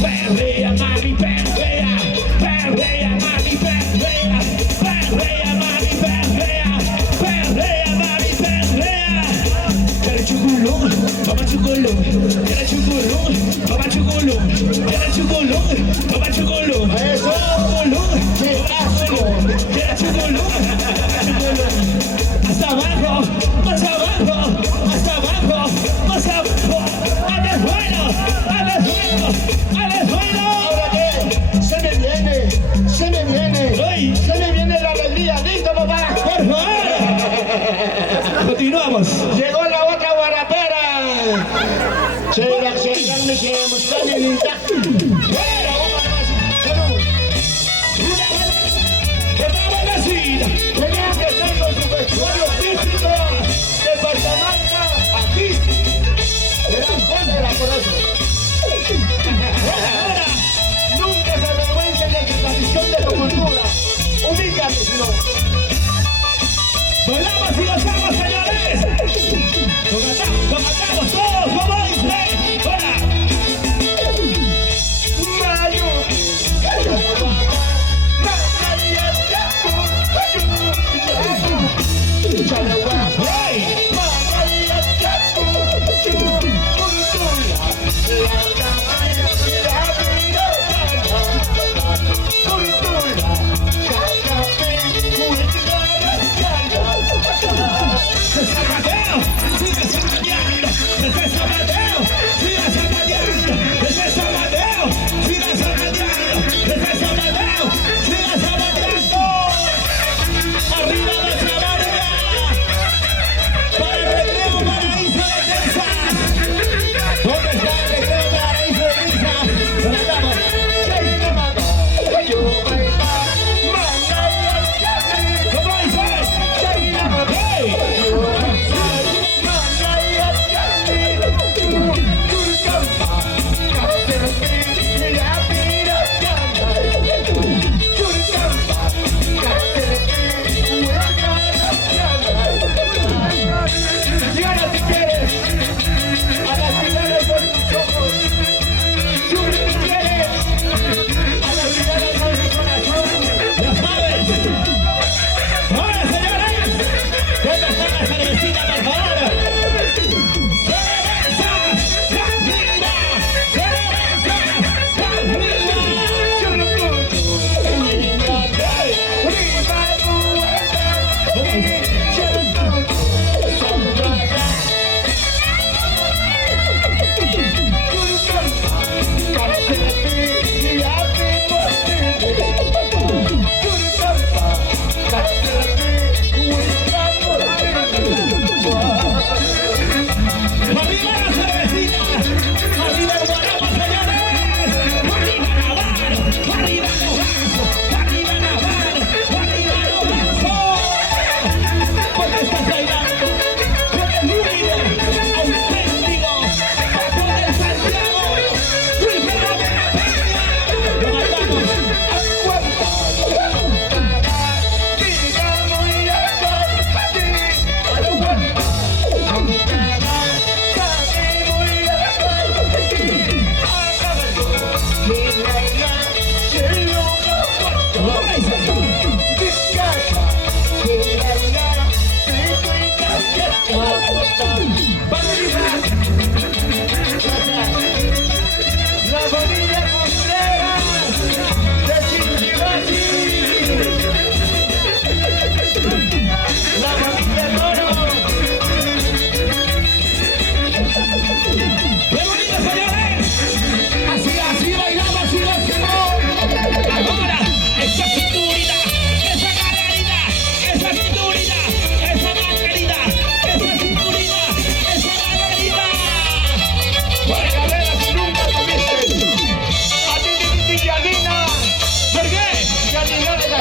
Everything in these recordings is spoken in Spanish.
perrea, mami, perrea, perrea, mami, perrea, perrea, mami, perrea, perrea, mami, perrea. Quiero chuculón, toma chuculón, quiero chuculón, toma chuculón, quiero chuculón, toma chuculón, eso, chuculón, quiero chuculón, chuculón, hasta abajo, más abajo, hasta abajo, más abajo, al suelo, al suelo, al suelo. ¿Ahora qué? Se me viene la alegría, listo papá. Por favor. Continuamos. Llegó la otra guarapera. Se la acercan y se mostran en intacto. Pero una más. Una buenecita. Tenía que estar con su vestuario típico de Barcelona aquí. Le dan cólera por eso. Nunca se avergüencen de su tradición de su cultura. Ubícate, si no. Bailamos y gozamos, señores. Lo cantamos todos, como dice. Hola.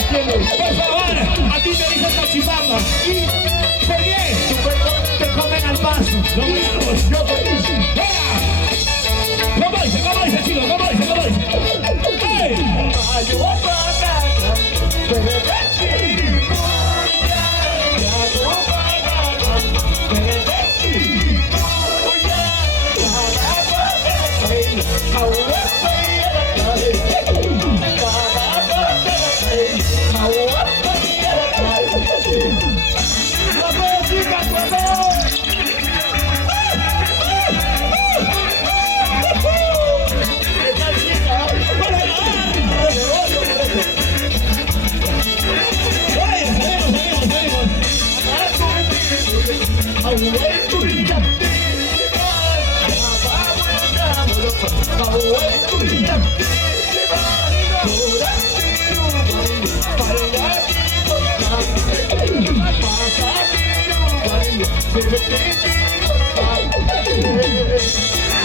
Por favor, a ti te dijo Tachipanga. ¿Y por qué? Te comen al paso. Lo bailamos. Yo feliz. ¿Cómo dice, chicos? ¿Cómo dice? ¡Hey!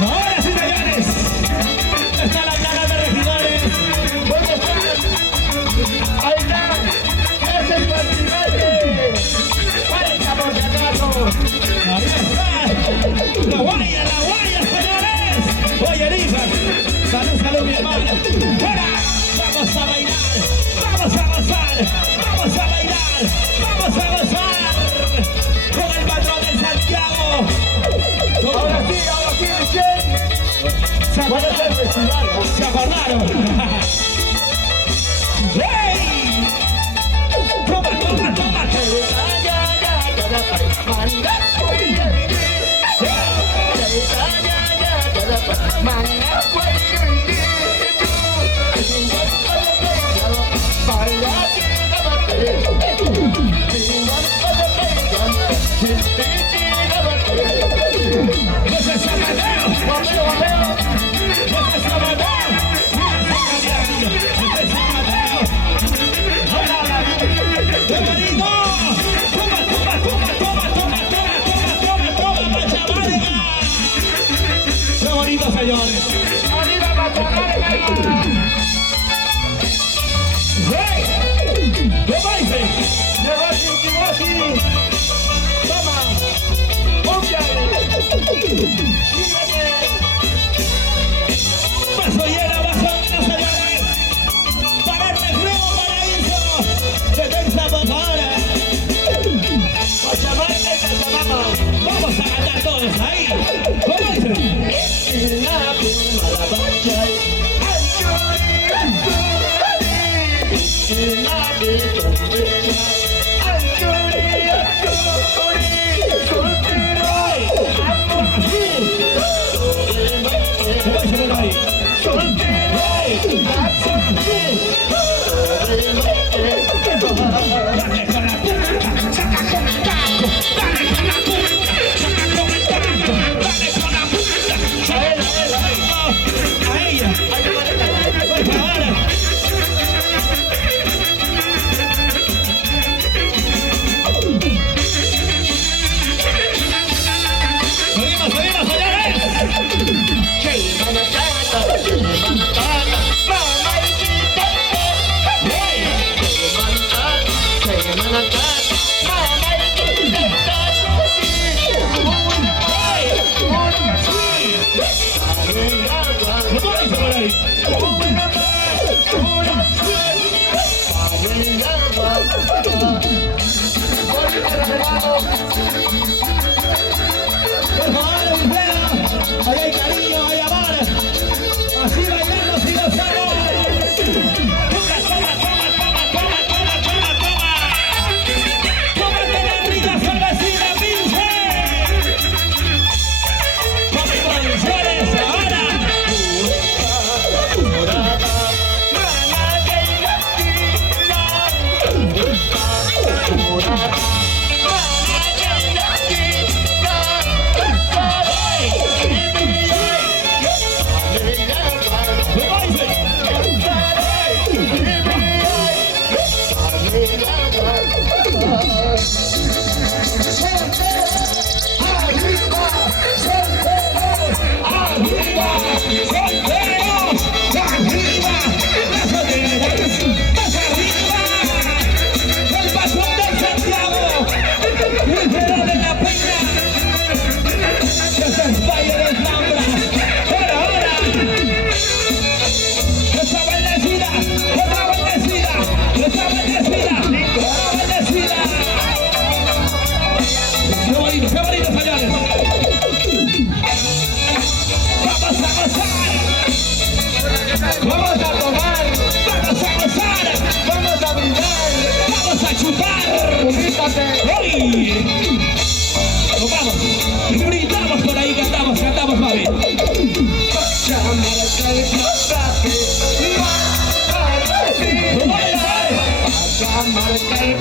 Ahora sí, señores, está la plaga de regidores. ¿Dónde están? Ahí está. ¡Es el continente! ¡Falta por si acaso! Ahí está. La guaya, señores. Oye, Elisa. Salud, mi hermano. ¡Fuera! Vamos a bailar. Vamos a gozar. Vamos a bailar. Vamos a gozar. Con el patrón de Santiago. Ahora sí, Michelle. ¿Cuál es el festival? Se acordaron. ¡Hey! Toma. ¡Ese es Amadeo! ¡Ese es Amadeo! ¡Ese es Amadeo! ¡Qué bonito! ¡Toma, Machamarga! ¡Qué bonito, señores! ¡Arriba, Machamarga! ¡Hey! ¿Qué pasa? Llegó Chiquihuasi. Toma. Sígueme. Vaso lleno, señores. Para el nuevo paraíso de Texas, ahora. Machamarga y Cachamama. Vamos a cantar todos ahí. ¿Cómo dicen? ¿Cómo dicen por ahí? Dale con la punta, saca con el taco. Dale con la punta, saca con el taco. Dale con la punta. A ella. Por favor. Seguimos, señores. ¿Cómo dicen por ahí? Por favor, Wilfredo, ahí hay cariño, hay amor. Así bailando, así gozando. Toma. Tómate la rica cervecita, pinche. Con mis producciones ahora. ¡Hey! Nos vamos. Y brindamos por ahí, cantamos, mami. Marca el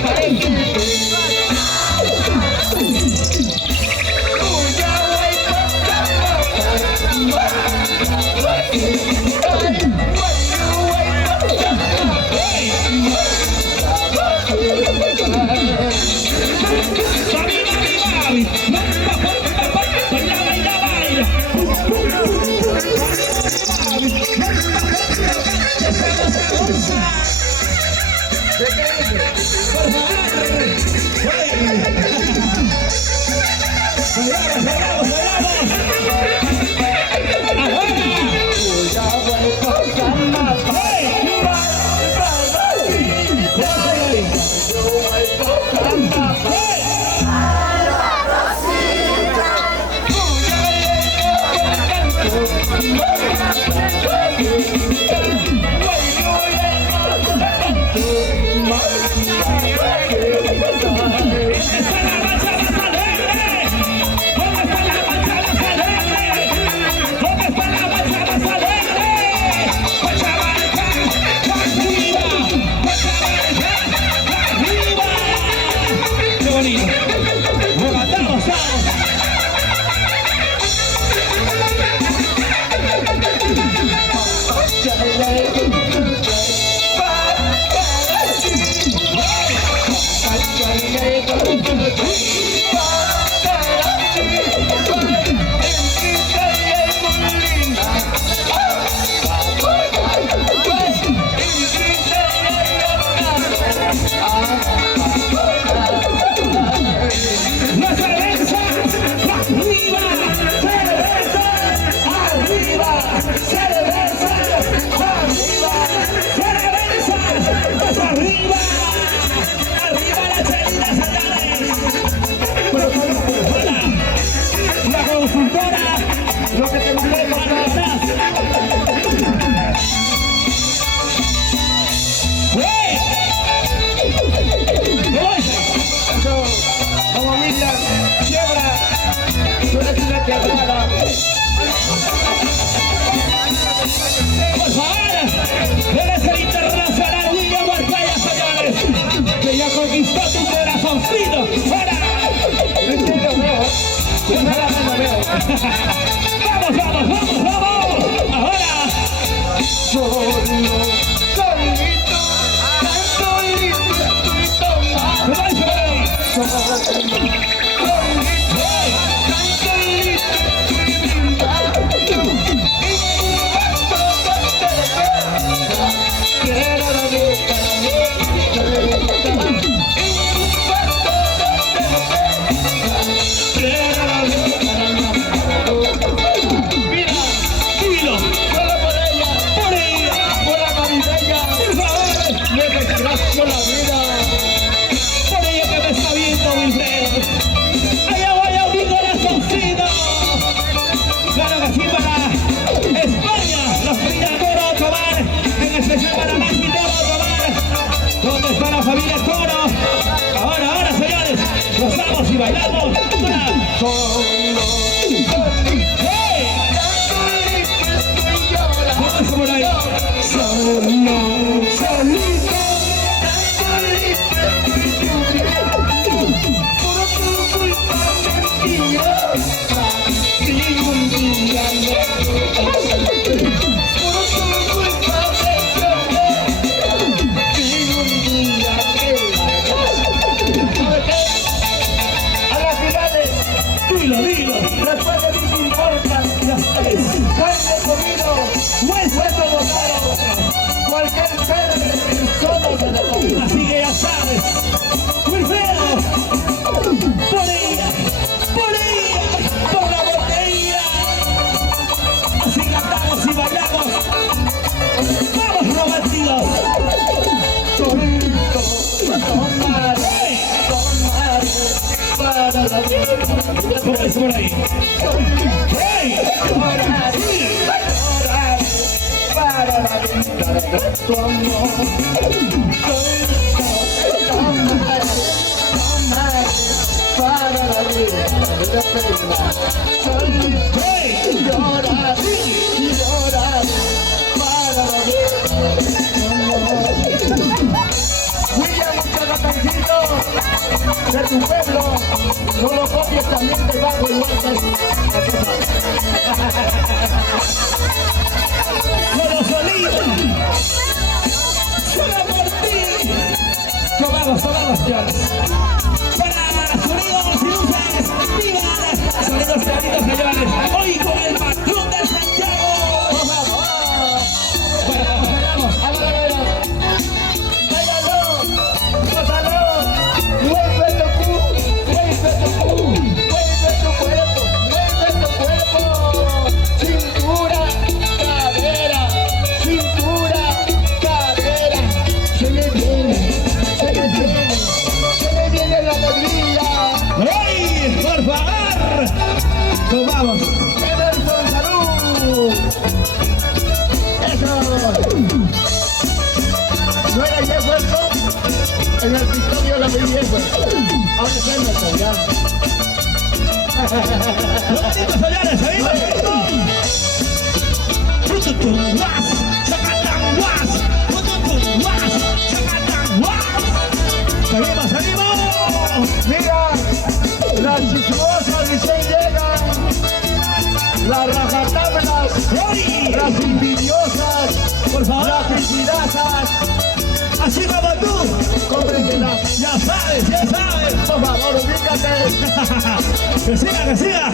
Vamos, vamos, vamos, vamos. Ahora. Solo, solito, solito estoy tomando. Y bailamos. Así que ya sabes, muy feo, por ella, por la botella. Así cantamos y bailamos. Vamos, románticos. Tomar, para la vida. ¿Cómo es por ahí? ¡Hey! Para la vida de tu amor. Tomar para la vida de la pena. Llorar, llorar para la vida de tu amor. William, muchos ratoncitos de tu pueblo, no lo copies también de bajo igual que Solo solito, solo por ti. Tomamos, Dios. Para sonidos y luces, vivan, sonidos claritos, señores. Hoy con el patrón de Santiago. Vuelve tu cuerpo. No era Jefferson, en el pistón yo la vi Jefferson. Ahora es Emerson, ya. Los bonitos señores, seguimos. Seguimos, seguimos. Mira, las chismosas recién llegan, las rajatablas, las envidiosas, Por favor. las crisidasas, Así como tú. cómprenselas. Ya sabes, ya sabes. Por favor, ubícate. Que siga, que siga.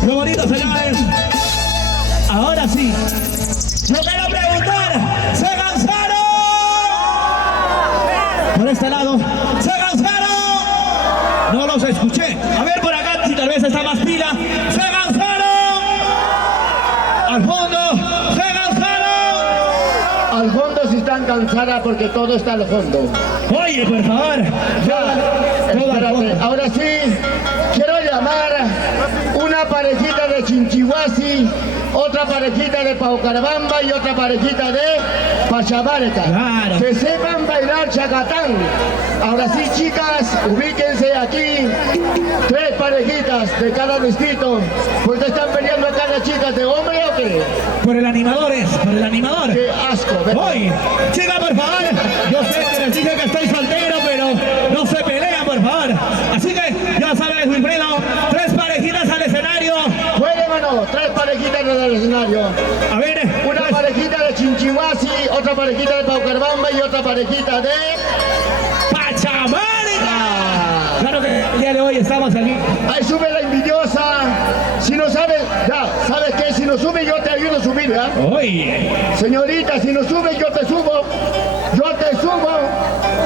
Qué bonito, señores. Ahora sí. Yo quiero preguntar, ¿se cansaron? Por este lado, ¿se cansaron? No los escuché. A ver por acá, si tal vez está más pila. ¿Se cansaron? Al fondo, ¿se cansaron? Al fondo si están cansadas porque todo está al fondo. Oye, por favor. Ya, Todo al espérate. fondo. Ahora sí, quiero llamar una parejita de Chinchihuasi, otra parejita de Paucarabamba y otra parejita de Pachamarca. Claro. Que sepan bailar chacatán. Ahora sí, chicas, ubíquense aquí. 3 parejitas de cada distrito. ¿Por qué están peleando acá las chicas de hombre o qué? Por el animador es, por el animador. ¡Qué asco! ¿Ves? Hoy, chica, por favor, yo sé que les dije que estoy soltero, pero no se pelean, por favor. Así que, ya sabes, Wilfredo, 3 parejitas al escenario. Puede, mano, 3 parejitas en el escenario. A ver, Una parejita de Chinchihuasi, otra parejita de Paucarabamba y otra parejita de... Pachamarca. Claro que el día de hoy estamos aquí. Ahí sube la envidiosa. Si no sabes, ya, ¿sabes qué? Si no sube yo te ayudo a subir, ¿ya? Oye, Señorita, si no sube yo te subo. Yo te subo.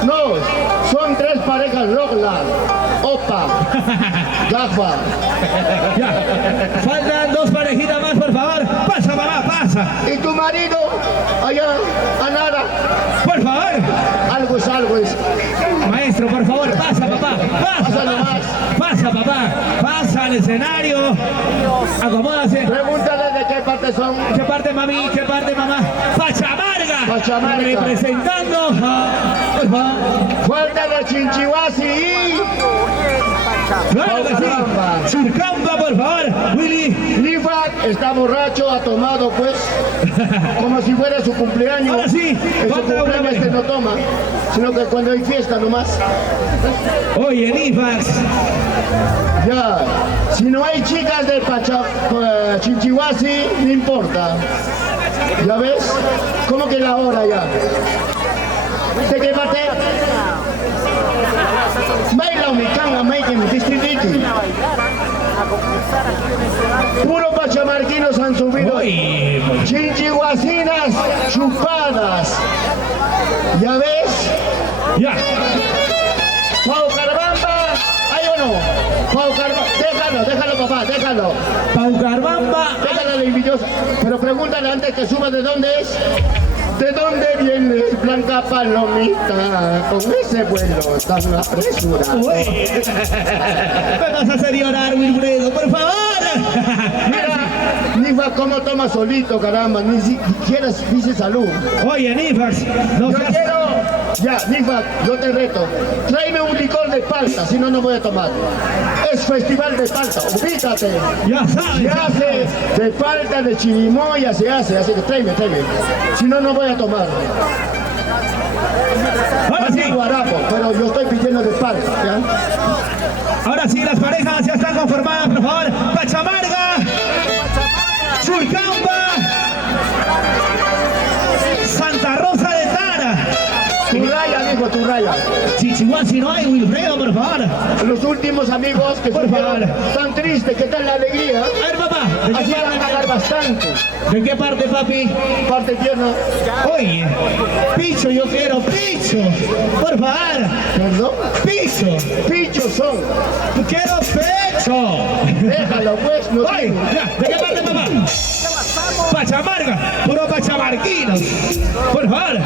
No, son 3 parejas Rockland, Opa, Gafa. ya. Faltan 2 parejitas más, por favor. Pasa, mamá, pasa. Y tu marido, allá, a nada. Por favor. Algo es algo. Maestro, por favor, pasa, papá. Pasa, Pásalo papá. más. Pasa, papá. Pasa al escenario. Acomódase. Pregúntale de qué parte son. ¿Qué parte, mami? ¿Qué parte, mamá? Pachamarca. Pachamarca. Representando. Por favor. Fuerte de Chinchihuasi y... Claro que sí. Surcampa, por favor. Willy. Nifak está borracho, ha tomado pues, como si fuera su cumpleaños. Ahora sí, En su otra cumpleaños vez. no toma, sino que cuando hay fiesta nomás. Oye, Nifax. Ya, si no hay chicas de Chinchihuasi, no importa. ¿Ya ves? ¿Cómo que la hora ya? ¿De qué parte? Baila mi canga, making distriti. Puro pachamarquinos han subido. Oye, Chinchihuasinas chupadas. ¿Ya ves? ya. Paucarabamba, ¿hay o no? Paucarabamba, déjalo papá, déjalo. Paucarabamba. Déjala la envidiosa. Pero pregúntale antes que suba de dónde es. ¿De dónde vienes, Blanca Palomita? Con ese vuelo tan apresurado. Oye. Me vas a hacer llorar, Wilfredo, por favor. Mira, Nifa, cómo toma solito, caramba. Ni siquiera dice salud. Oye, Nifax. No Yo seas... quiero, ya, Nifa, yo te reto. Tráeme un licor de palta, si no, no voy a tomar. Es festival de palta, ubícate. Ya sabes. Se hace de palta, de chirimoya, se hace, así que tráeme. Si no, no voy a tomar. Ahora Así sí. guarapo, pero yo estoy pidiendo de palta, ¿ya? Ahora sí, las parejas ya están conformadas, por favor. Pachamarca. Surcampa. Santa Rosa de Tara. Tu raya, amigo, tu raya. Chichihuasi no hay, Wilfredo, por favor. Los últimos amigos que Por estuvieron favor. tan tristes, ¿qué tal la alegría? A ver, papá. ¿De Así qué van a ganar parte? bastante. ¿De qué parte, papi? Parte tierna. Oye, picho, yo quiero picho. Por favor, ¿Perdón? picho. Pichos son. Quiero pecho. Déjalo pues, no Oye, tengo. ya, ¿de qué parte, papá? Pachamarca, puro pachamarquinos. Por favor.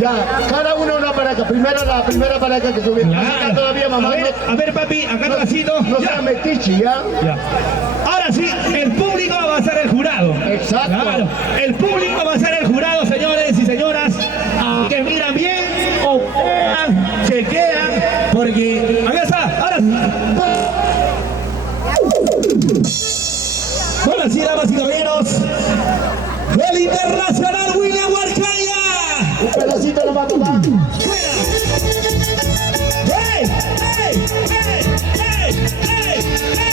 Ya, cada uno una pareja. Primero la primera pareja que sube. Acá Claro. todavía mamá A ver, papi, acá atrásito. no Ya. sea metiche, ¿ya? Ya. Ahora sí, el público va a ser el jurado. exacto. Claro, el público va a ser el jurado, señores y señoras, que miran bien o chequean, porque acá está, ahora sí, damas y caballeros, el internacional William Huarcaya. Un pedacito lo va a tomar. ¡Hey! ¡Hey! ¡Hey! ¡Hey! ¡Hey! ¡Hey!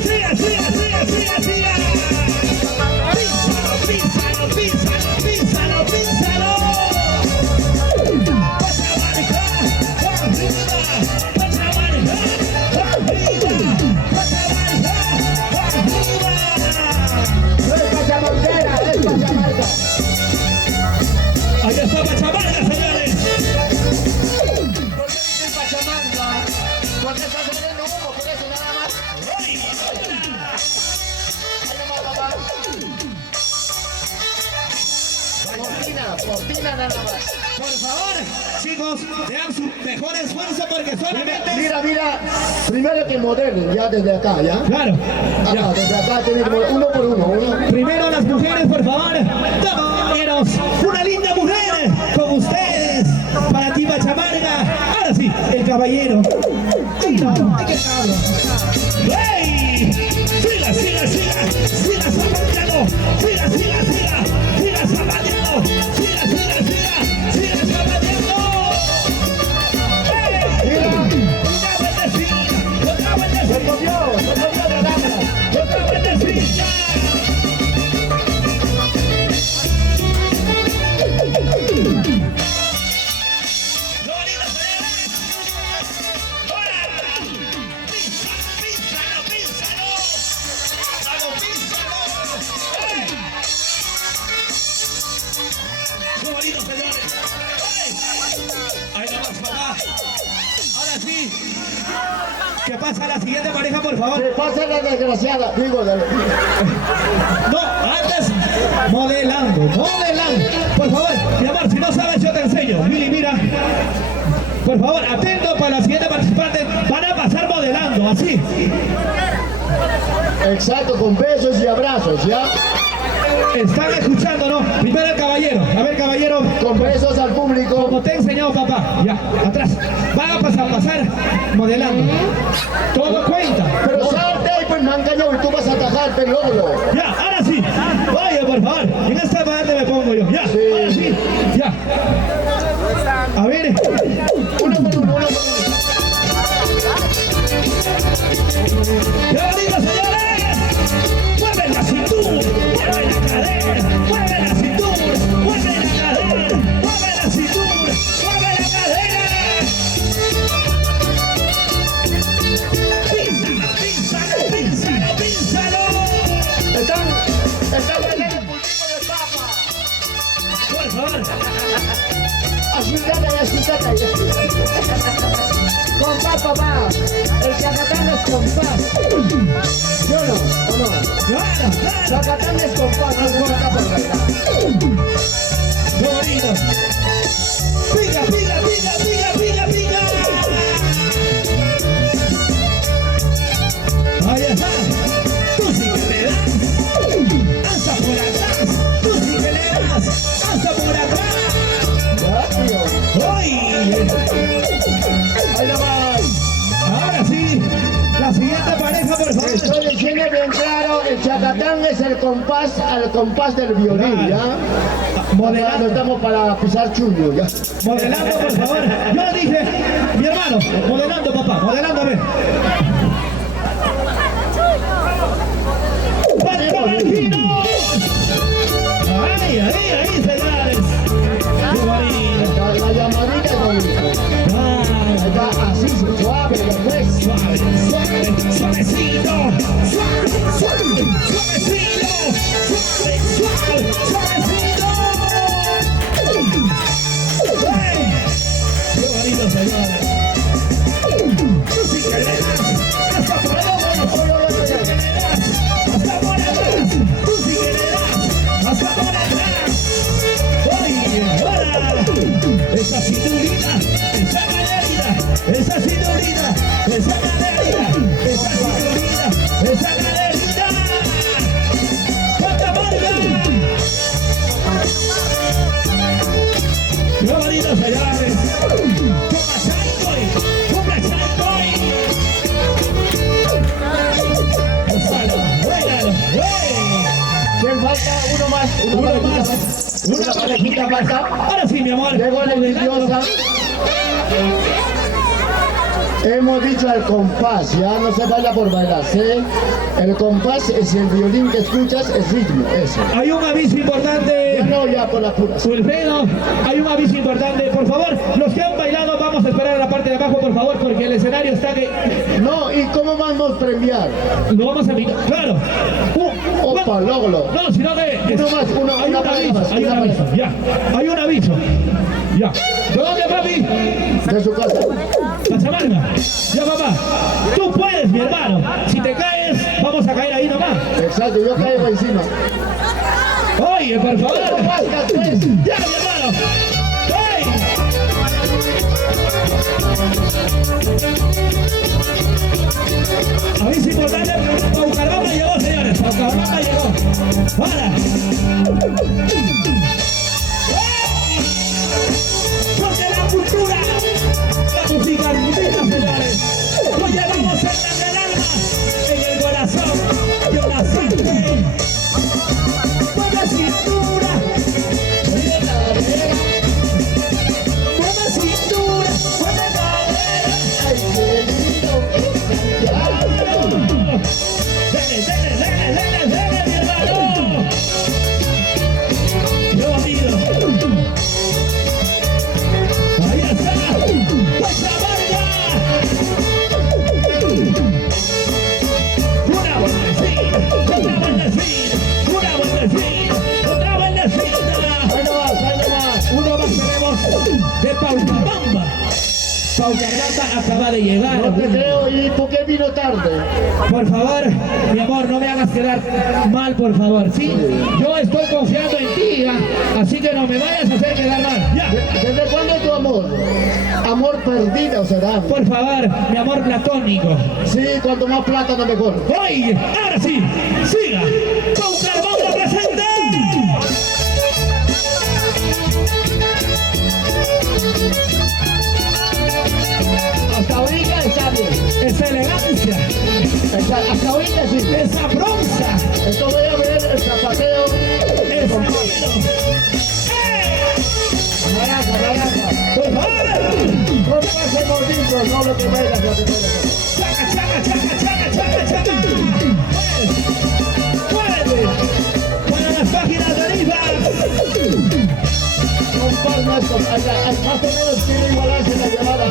¡Siga! Písalo. Ahí está Pachamarca, señores. ¿Por qué dicen Pachamanga? Porque está saliendo humo, por eso nada más. Ahí nomás, papá. Cortina nada más. Por favor, chicos, vean su mejor esfuerzo porque solamente... Mira, primero que modelen, ya desde acá, ¿ya? Claro. Acá, desde acá tiene que modelar, uno por uno. Primero las mujeres, por favor. Caballeros, una linda mujer con ustedes. Para ti, Pachamarca. Ahora sí, el caballero. No, hay que saberlo. ¡Hey! Siga zapateando. Siga zapateando. Siga zapateando. ¡Hey! Otra vueltecita. Se comió la dama. Otra vueltecita. ¡Qué bonito, señores! ¡Ahí nomás, papá! Ahora sí, que pasa la siguiente pareja, por favor. Que pase la desgraciada, digo, No, antes, modelando. Por favor, mi amor, si no sabes, yo te enseño. Mili, mira. Por favor, atento para la siguiente participante. Van a pasar modelando, así. exacto, con besos y abrazos, ¿ya? Están escuchando, ¿no? Primero el caballero. A ver, caballero. Con besos al público. Como te he enseñado, papá. Ya, atrás. Van a pasar modelando. Todo cuenta. Pero salte ahí, pues me han engañado y tú vas a atajar, pelólo. Ya, ahora sí. Vaya, por favor. En esta parte me pongo yo. Ya, Sí. ahora sí. Ya. A ver. Uno por uno. ¡Qué bonito, señores! ¡Mueve la cintura! ¡Mueve la cadera! ¡Mueve la cintura! ¡Mueve la cadera! ¡Mueve la cintura! ¡Mueve la cadera! ¡Pínsalo! Están bailando pulpito de papa. Por favor. Así. Compás, papá. El Chacatán es compás. ¿Sí o no? ¿O no? ¡Claro! Chacatán es compás, no se saca por bailar. ¡Qué bonito! ¡Pica! Ahí está. Tú sí que le das. Alza por atrás. Tú sí que le das. Alza por atrás. ¿Ya, tío? ¡Ay! Ahí nomás. Ahora sí. La siguiente pareja, por favor. Estoy diciendo bien claro, el Chacatán es el compás al compás del violín, ¿ya? Modelando. Estamos para pisar chullo, ¿ya? Modelando, por favor. Yo le dije, mi hermano, modelando, papá. Modelando, a ver. ¡Pachamarquino! Ahí, señores. ¡Qué bonito! La llamadita es bonita. Está así, suave, después. Suavecito. ¡Hey! ¡Qué bonito, señores! Tú sí que le das. Hasta por abajo. Tú sí que le das. Hasta por atrás. Tú sí que le das. Hasta por atrás. Oye, ahora. Esa cinturita. Esa caderita. Esa cinturita. Esa caderita. Esa esa caderita. Pachamanga. Qué bonito, señores. Toma Chancoy. Toma Chancoy. Gonzalo, buenalo. ¿Quién falta? Uno más. Una parejita falta. Ahora sí, mi amor. Llegó la envidiosa. Hemos dicho al compás, ya no se baila por bailar, ¿sí? El compás es el violín que escuchas, es ritmo, eso. Hay un aviso importante. Ya no, ya por las puras. Wilfredo, hay un aviso importante. Por favor, los que han bailado, vamos a esperar a la parte de abajo, por favor, porque el escenario está que... No, ¿y cómo vamos a premiar? Lo vamos a invitar, claro. Opa, logro. No, sino que... Uno más, hay un aviso, hay un aviso, ya. Hay un aviso. Ya. ¿De dónde, papi? De su casa. Pachamanga. Ya, papá. Tú puedes, mi hermano. Si te caes, vamos a caer ahí nomás. Exacto, yo caigo encima. Oye, por favor. No basta, pues. Ya, mi hermano. ¡Hey! Aviso importante, Paucaramba llegó, señores. Paucaramba llegó. ¡Para! Porque la cultura, la música argentina, señores. Lo llevamos en el alma, en el corazón y en la sangre. Buena cintura, buena cadera, buena cintura, buena cadera. Ay, qué lindo es Santiago. Dele, mi hermano. Qué bonito. Ahí está, Pachamanga. Una vueltecita, otra vueltecita, una vueltecita, otra vueltecita. Ahí nomás. Uno más tenemos de Paucaramba. Paucaramba acaba de llegar. No te creo, ¿y por qué vino tarde? Por favor, mi amor, no me hagas quedar mal, por favor, ¿sí? Yo estoy confiando en ti, ¿ya? Así que no me vayas a hacer quedar mal. Ya. ¿Desde cuándo es tu amor? Amor perdido será. Por favor, mi amor platónico. Sí, cuanto más plátano mejor. Oye, ahora sí, siga. Paucaramba presente. Hasta ahorita está bien. Esa elegancia, Hasta ahorita sí. esa bronza, Esto voy a ver el zapateo. el sonido. Naranja. Por favor. No te haces gordito, no lo que bailas, lo que bailas. Chaca. Muévete. Para las páginas de arriba. Con palmas, más o menos tiene igualarse la llamada.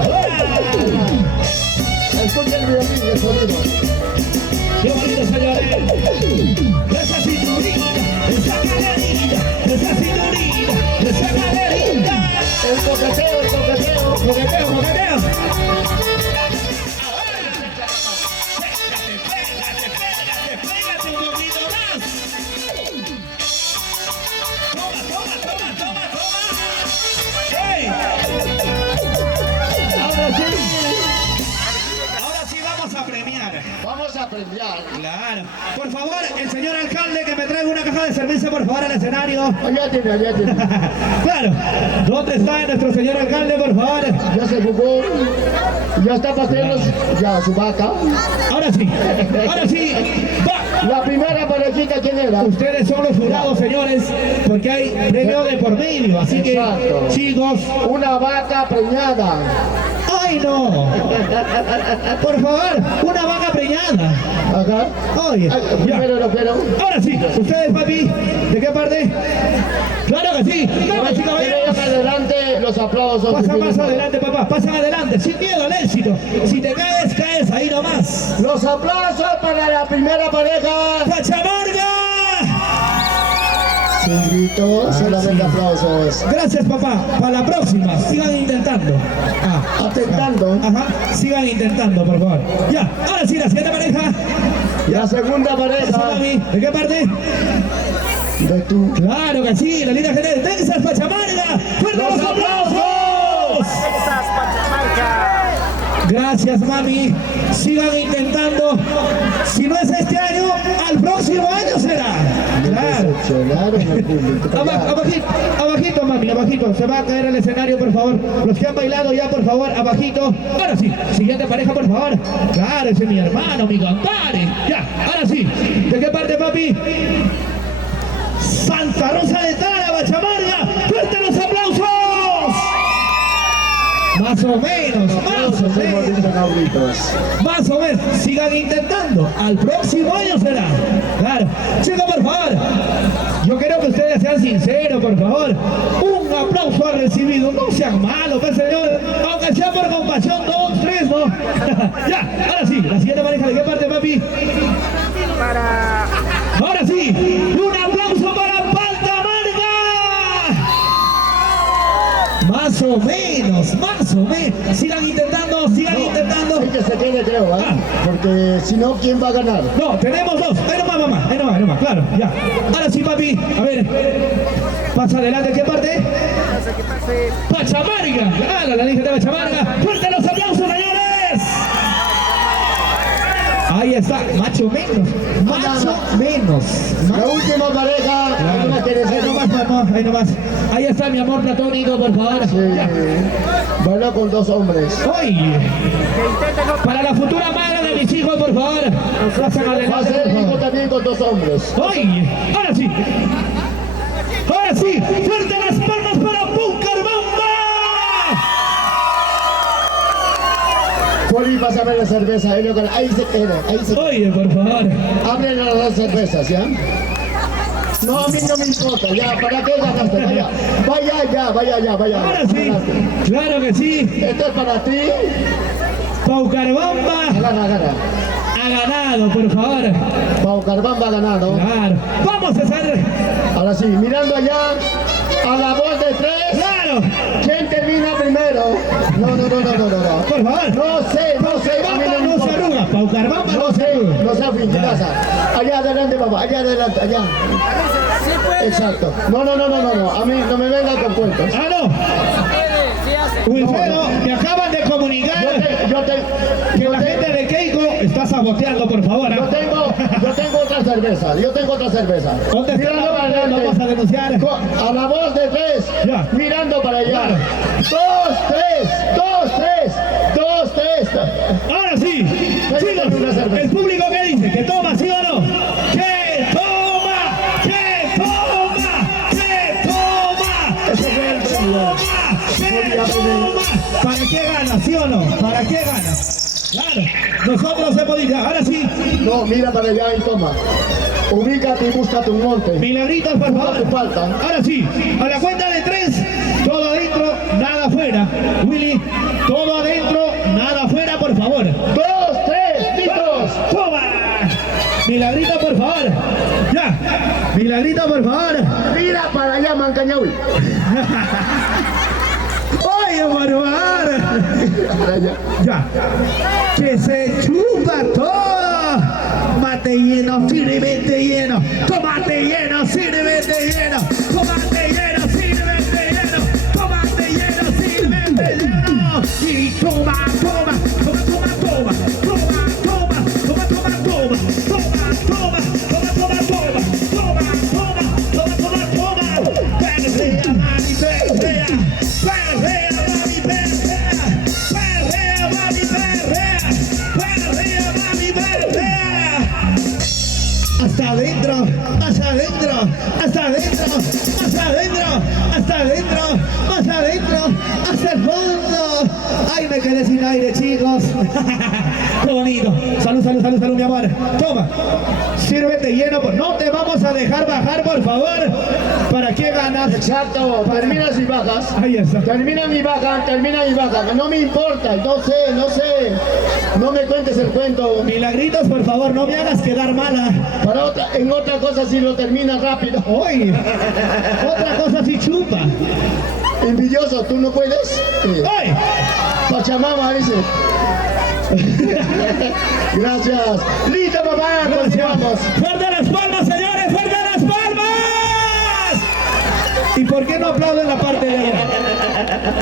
Escucha el violín, el sonido. Qué bonito, señores. Esa cinturita, esa caderita, esa cinturita, esa caderita. El coqueteo. Coqueteo. Pégate un poquito más. Toma. ¡Hey! Ahora sí vamos a premiar. Vamos a premiar. Claro. Por favor, el señor alcalde que me traiga una caja de cerveza, por favor, al escenario. Allá tiene. Claro. ¿Dónde está nuestro señor alcalde, por favor? Ya se jugó. Ya está paseando ya su vaca. Ahora sí. Va. La primera parejita, ¿quién era? Ustedes son los jurados, señores, porque hay premio de por medio. Así que, Exacto. chicos. Una vaca preñada. ¡Ay, no! Por favor, una vaca preñada. Acá. Oye, Ay, ya. primero lo quiero. Ahora sí, ustedes, papi, ¿de qué parte? ¡Claro que sí! ¡Vamos, Quiero caballeros! más adelante los aplausos. Pasa más adelante, papá, pasan adelante, sin miedo al éxito. Si te caes, caes ahí nomás. Los aplausos para la primera pareja. ¡Pachamanga! Sin grito, solamente aplausos. Gracias, papá. Para la próxima, sigan intentando. Atentando. Ajá, sigan intentando, por favor. Ya, ahora sí, la siguiente pareja. La segunda Pasa, pareja mami. ¿De qué parte? de tu. Claro que sí, la línea general. ¡Texas, Pachamanga! ¡Fuerte los aplausos! Gracias, mami. Sigan intentando. Si no es este próximo año será. Claro. Decepcionaron al público. Abajito, abajito, mami, abajito. Se va a caer el escenario, por favor. Los que han bailado ya, por favor, abajito. Ahora sí, siguiente pareja, por favor. Claro, ese es mi hermano, mi compadre. Ya, ahora sí. ¿De qué parte, papi? Santa Rosa de Tara, Bachamarga. ¡Fuerte los aplausos! Más o menos, más o menos. Más o menos. Sigan intentando. Al próximo año será. Claro. Chicos, por favor. Yo quiero que ustedes sean sinceros, por favor. Un aplauso ha recibido. No sean malos, pues, señor. Aunque sea por compasión, 2, 3, ¿no? Ya, ahora sí. La siguiente pareja, ¿de qué parte, papi? Ahora sí. Un aplauso para Paltamarga. Más o menos, más o menos. Sigan intentando, sigan intentando. Hay que se quede, creo, ¿ah? Porque si no, ¿quién va a ganar? No, tenemos dos. Ahí nomás, mamá. Ahí nomás, claro. Ya. Ahora sí, papi. A ver. Pasa adelante. ¿Qué parte? Pachamarga. Claro, la lista de Pachamarga. ¡Fuerte los aplausos, señores! Ahí está. Macho menos. Macho menos. La última pareja. Claro. Ahí nomás, mamá. Ahí nomás. Ahí está mi amor platónico, por favor. Sí. Baila con 2 hombres. Oye. Para la futura madre de mis hijos, por favor. Pasan Va a adelante, ser por hijo favor. también con 2 hombres. Oye. Ahora sí. Ahora sí. Fuerte las palmas para Bucaramanga. Poli, pásame la cerveza. Ahí se queda. Ahí se queda. Oye, por favor. Abren las 2 cervezas, ¿ya? No, a mí no me importa, ya, ¿para qué ganaste? Vaya. Ahora sí. Claro que sí. Esto es para ti. Bucaramanga Agarra. ha ganado, por favor. Bucaramanga ha ganado. Claro. Vamos a hacer. Ahora sí, mirando allá, a la voz de 3. Claro. ¿Quién termina primero? No. Por favor. No sé, a mí Bucaramanga me no se importa. arruga. Bucaramanga No no se sé, arruga. no sé, finquitaza. Allá adelante, papá, allá adelante, allá. Exacto. No, a mí no me venga con cuentos. Ah, no. Wilfredo, me acaban de comunicar que la gente de Keiko está saboteando, por favor. Yo tengo otra cerveza. ¿Dónde está? Mirando para adelante. Lo vamos a denunciar. A la voz de 3. Ya. Mirando para allá. Claro. 2, 3. Ahora sí. Tráigame una Chicos, cerveza. el público ¿qué dice? ¿Que toma, sí o no? ¡Que toma! ¡Que toma! ¡Que toma! Ese fue el premio. ¡Que toma! ¿Para qué gana, sí o no? ¿Para qué gana? Claro, nosotros hemos dicho, ahora sí, No, mira para allá y toma. Ubícate y busca tu monte. milagritos, por Busca tu favor. falta. Ahora sí, a la cuenta de 3, todo adentro, nada afuera. Willy, todo adentro, nada afuera, por favor. 2, 3, listos. ¡Toma! Milagrito, por favor. Ya, Milagrito, por favor. Mira para allá, Mancañaul. Oye, por favor. Para allá. Ya, que se chupa todo. Mate lleno, sirvete lleno. Tomate lleno, sirvete lleno. Tomate lleno, sirvete lleno. Tomate lleno, sirvete lleno. Y toma. Perrea, mami, perrea. Perrea, mami, perrea. Perrea, mami, perrea. Perrea, mami, perrea. Hasta adentro, hasta adentro, hasta adentro, hasta adentro, hasta adentro, hasta adentro, hasta el fondo. Ay, me quedé sin aire, chicos. Qué bonito. Salud, mi amor. Toma. Sírvete lleno. No te vamos a dejar bajar, por favor. ¿Para qué ganas? Exacto, terminas y bajas. Ahí está. Terminan y bajan. No me importa, no sé. No me cuentes el cuento. Milagritos, por favor, no me hagas quedar mala. En otra cosa sí lo termina rápido. Oye, otra cosa sí chupa. Envidioso, ¿tú no puedes? ¡Ay! Pachamama dice. Gracias. Listo, papá, continuamos. ¡Fuerte las palmas, señores! ¡Fuerte las palmas! ¿Y por qué no aplauden la parte de allá?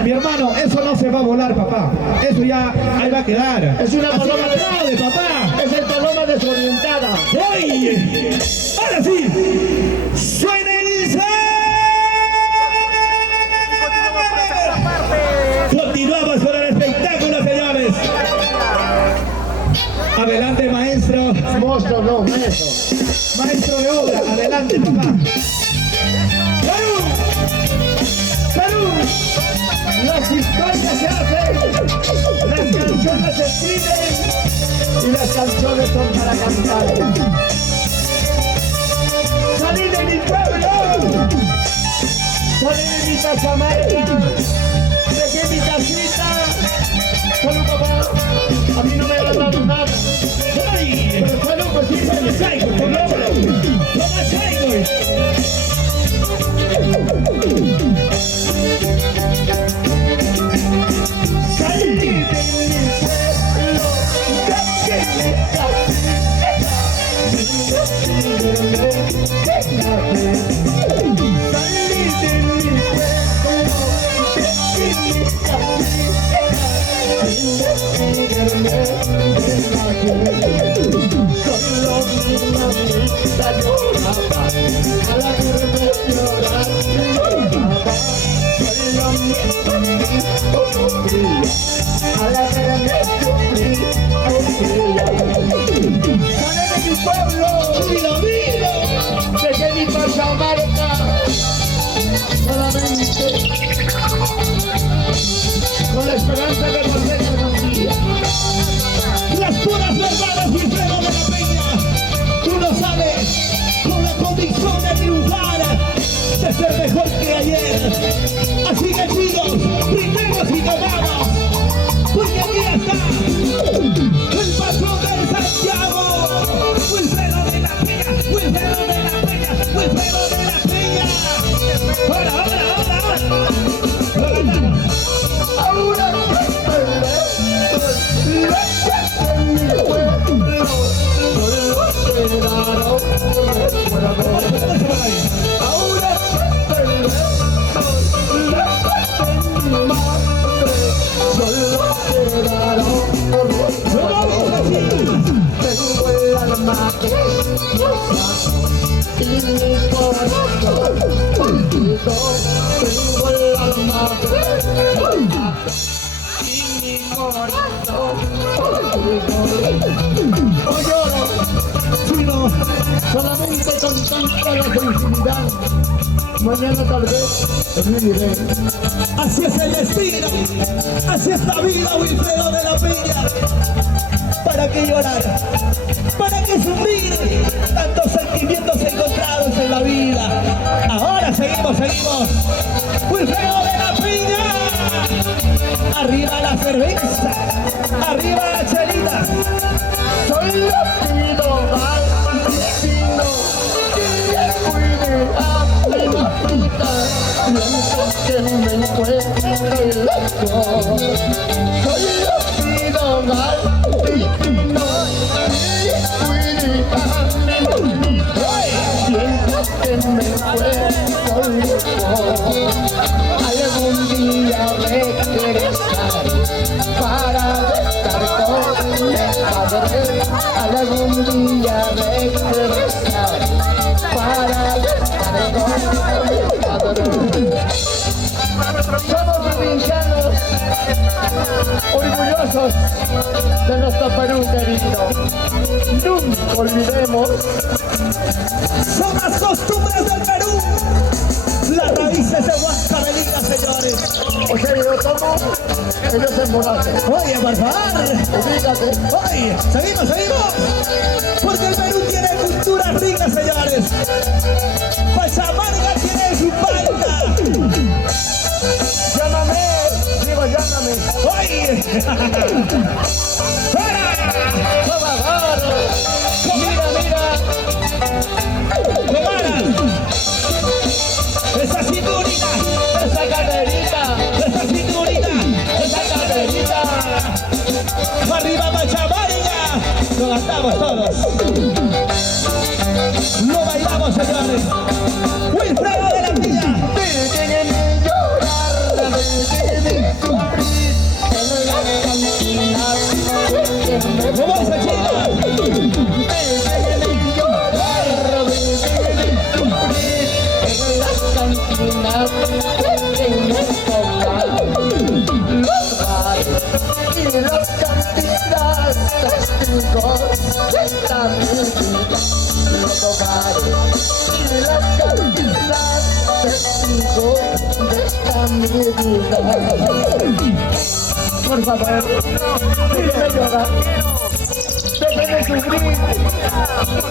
Mi hermano, eso no se va a volar, papá. Eso ya ahí va a quedar. Es una Así paloma que aplaude, papá. Es el paloma de desorientada. Oye, ahora sí, suena el sol. Continuamos con el espectáculo, señores. Adelante, maestro. Monstruo, no, maestro. Maestro de obra, adelante, papá. ¡Perú! ¡Perú! Las historias se hacen, las canciones se escriben y las canciones son para cantar. Salí de mi pueblo, salí de mi Cajamarca, dejé mi casita. Salud, papá, a mí no me ha dado nada. ¡Ay! Pero salud, pues sí, ¡Toma chaico, toma chaico! salí de mi pueblo, dejé mi casita. Salí de mi pueblo, dejé mi casita. Solo mi mamita lloraba, al verme llorar lloraba. Solo mi mamita sufría, al verme sufrir sufría. Salí de mi pueblo, dejé mi Cajamarca, solamente con la esperanza de volver algún día. Las puras verdades, Wilfredo de la Peña. Tú lo sabes, con la convicción de triunfar, de ser mejor que ayer. Así que chicos, brindemos y tomamos, porque aquí está el patrón del Santiago, Wilfredo de la Peña, Wilfredo de la Peña, Wilfredo de la Peña. ¡Hola, hola, hola, hola! ¡Lo ganamos! Ahora mi pueblo, solo quedaron recuerdos. Ahora mi madre, solo quedaron recuerdos. Tengo el alma destrozada y mi corazón hundido. Tengo el alma destrozada y mi corazón hundido. No lloro, sino solamente contemplo la felicidad. Mañana tal vez viviré. Así es el destino, así es la vida, Wilfredo de la Peña. ¿Para qué llorar? ¿Para qué sufrir? Tantos sentimientos encontrados en la vida. Ahora seguimos. Wilfredo de la Peña. Arriba la cerveza, arriba la chelita. Solo pido al destino que cuide a mi mamita, mientras que me encuentre lejos. Solo pido al destino que cuide a mi mamita, mientras que me encuentre lejos. Algún día regresaré para estar con mi padre. Algún día regresaré para estar con mi padre. Somos provincianos, orgullosos de nuestro Perú querido. Nunca olvidemos. Son las costumbres del Perú, las raíces de Huancavelica, señores. O sea, yo tomo, ellos se emborrachan. Oye, por favor. Fíjate. Oye, seguimos. Porque el Perú tiene cultura rica, señores. Cajamarca tiene su palta. Llámame. Oye. ¡Fuera! Por favor. Mira. ¡Comara! ¡Esa cinturita! Esa caderita. ¡Arriba, Cajamarca! ¡Lo gastamos todos! ¡Lo bailamos, señores! ¡Wilfredo de la Peña! Dejen llorar, dejen sufrir, en la cantina lo tomaré y la cantidad testigo de esta mi vida. Por favor, déjeme llorar, déjeme sufrir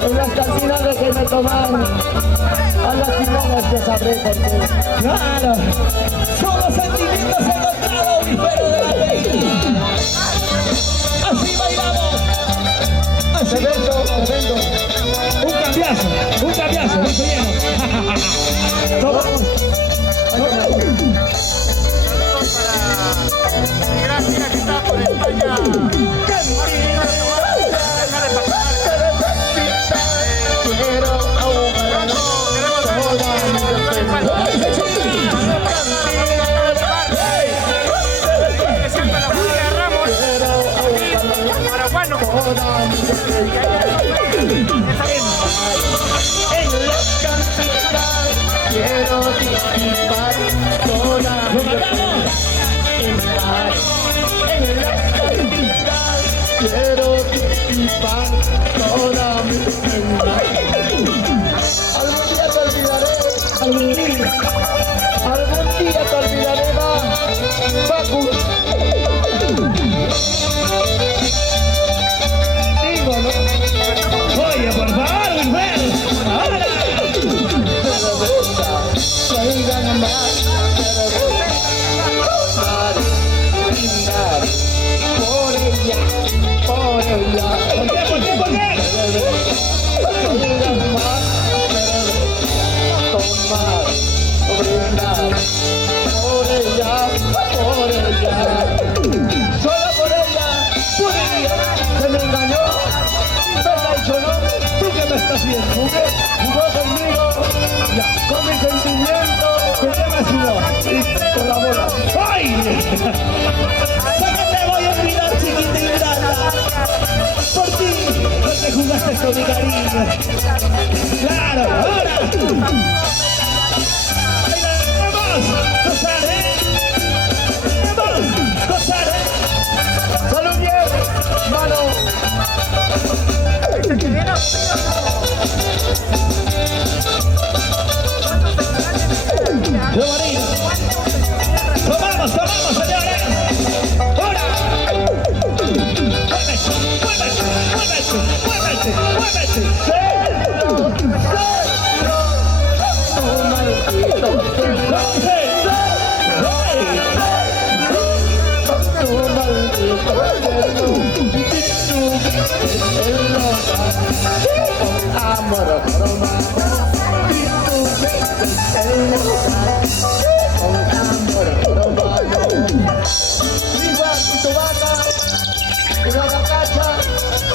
en las cantinas de que me tomaron. A las finales que sabré por qué. Claro, somos sentimientos encontrados, mi perro de la ley. Así bailamos. Así. Evento. Un cambiazo, vaso lleno. Tomamos. Gracias, que está por España. Quiero disipar toda mi en la cantidad. Quiero disipar toda mi enfermedad. Algún día te olvidaré, algún día te olvidaré, Paco. Digo, ¿no? Oye, por favor, mujer. Ahora. ¿Por qué? Solo por ella, se me engañó, me traicionó. ¿Tú qué me estás viendo? Jugó conmigo, con mi sentimiento, ¿Con qué me sudó? y con la bola. ¡Ay! ¿Por qué te voy a olvidar, chiquita Irlanda? Por ti, porque jugaste con mi cariño. Claro, ahora. Vamos, gozaré. Vamos, gozaré. ¡Salud bien, mano! ¡Yo, Marina! ¡Tomamos, señores! ¡Ahora! ¡Muévete!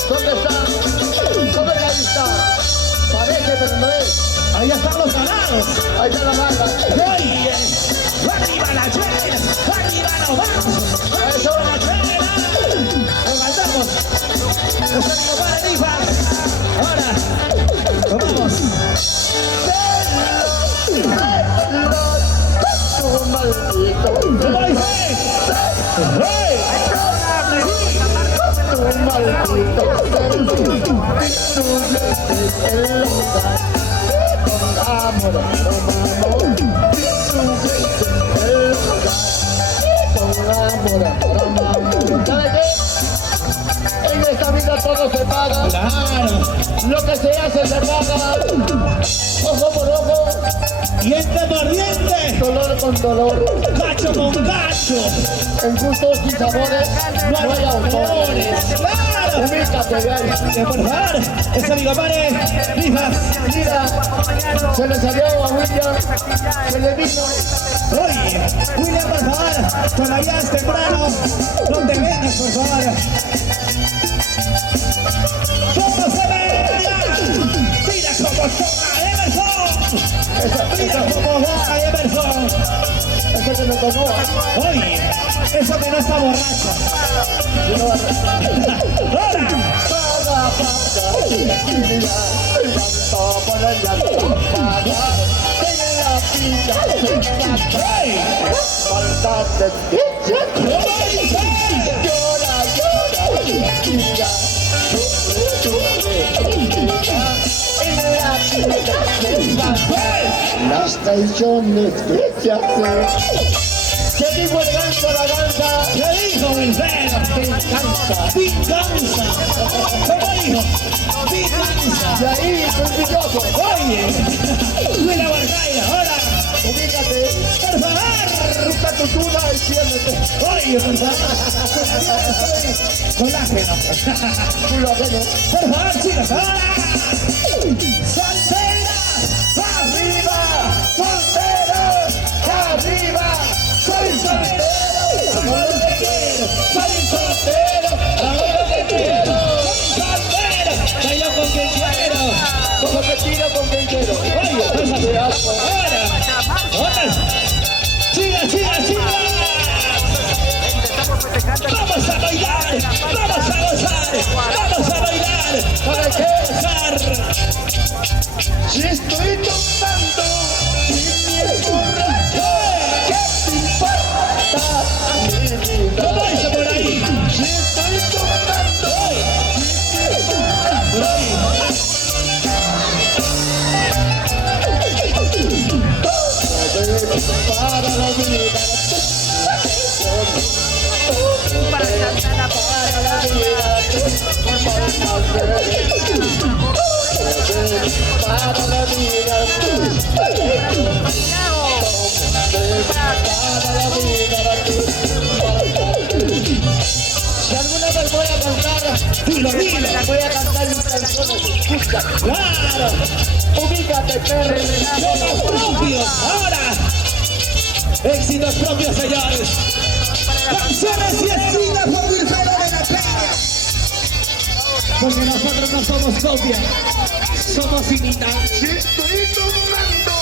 ¿Dónde está? ¿Dónde está? Parece, pero no es. Ahí están los ganados. Ahí está la vaca. Oye, arriba la chela, arriba nos vamos. Eso. La chela. Nos mandamos. Los amigos para Rifa. Ahora, tomamos. Maldito. ¿Cómo dice? ¡Hey! Maldito. El lugar con amor romano. El lugar con amor romano. ¿Sabe qué? En esta vida todo se paga. Claro. Lo que se hace se paga. Ojo por ojo. Diente por diente. Dolor con dolor. Cacho con cacho. En gustos y sabores no hay autores. ¡Claro! Ubícate, gay. Que por favor, ese amigo pare, Rifas. Mira, se le salió a William, se le vino. Oye, William, por favor, todavía es temprano. No te vengas, por favor. ¿Cómo se ve? Mira cómo toca Emerson. Mira cómo juega Emerson. Eso que me tomó. Oye, eso que no está borracho. ¡Ahora! Llora, llora, Las traiciones que se hacen. ¿Qué dijo el ganso a la danza? ¿Qué dijo el vero? Venganza. Venganza. ¿Cómo dijo? Venganza. Y ahí, orgulloso. Oye, Luis La Barcaira, hola. Ubícate. Por favor. Ruta tu tuna y siéntete. Oye, por favor. Colágeno. Culo ajeno. Por favor, chicos, hola. Solteras, arriba. Solteros, arriba. Soy soltero, amor lo que quiero. Soy soltero, amor lo que quiero. Soy soltero, bailo con quien quiero. Como te tiro con quien quiero. Oye, esa ahora. Ahora. Siga, siga, siga. Vamos a bailar, vamos a gozar, vamos a bailar, vamos a gozar. Si estoy tomando, si me emborracho, ¿qué te importa? ¿Cómo dice por ahí? Si estoy tomando, si me emborracho. Por ahí. Para la vida, Para cantar la para la vida, para la vida, si alguna vez voy a cantar, Dilo, dilo. voy a cantar mis canciones, escucha, Claro. ubícate, perro, Somos propios. Ahora. Éxitos propios, señores. Canciones y éxitos por Wilfredo de la Peña. Porque nosotros no somos copia. Somos imitados. si estoy tomando,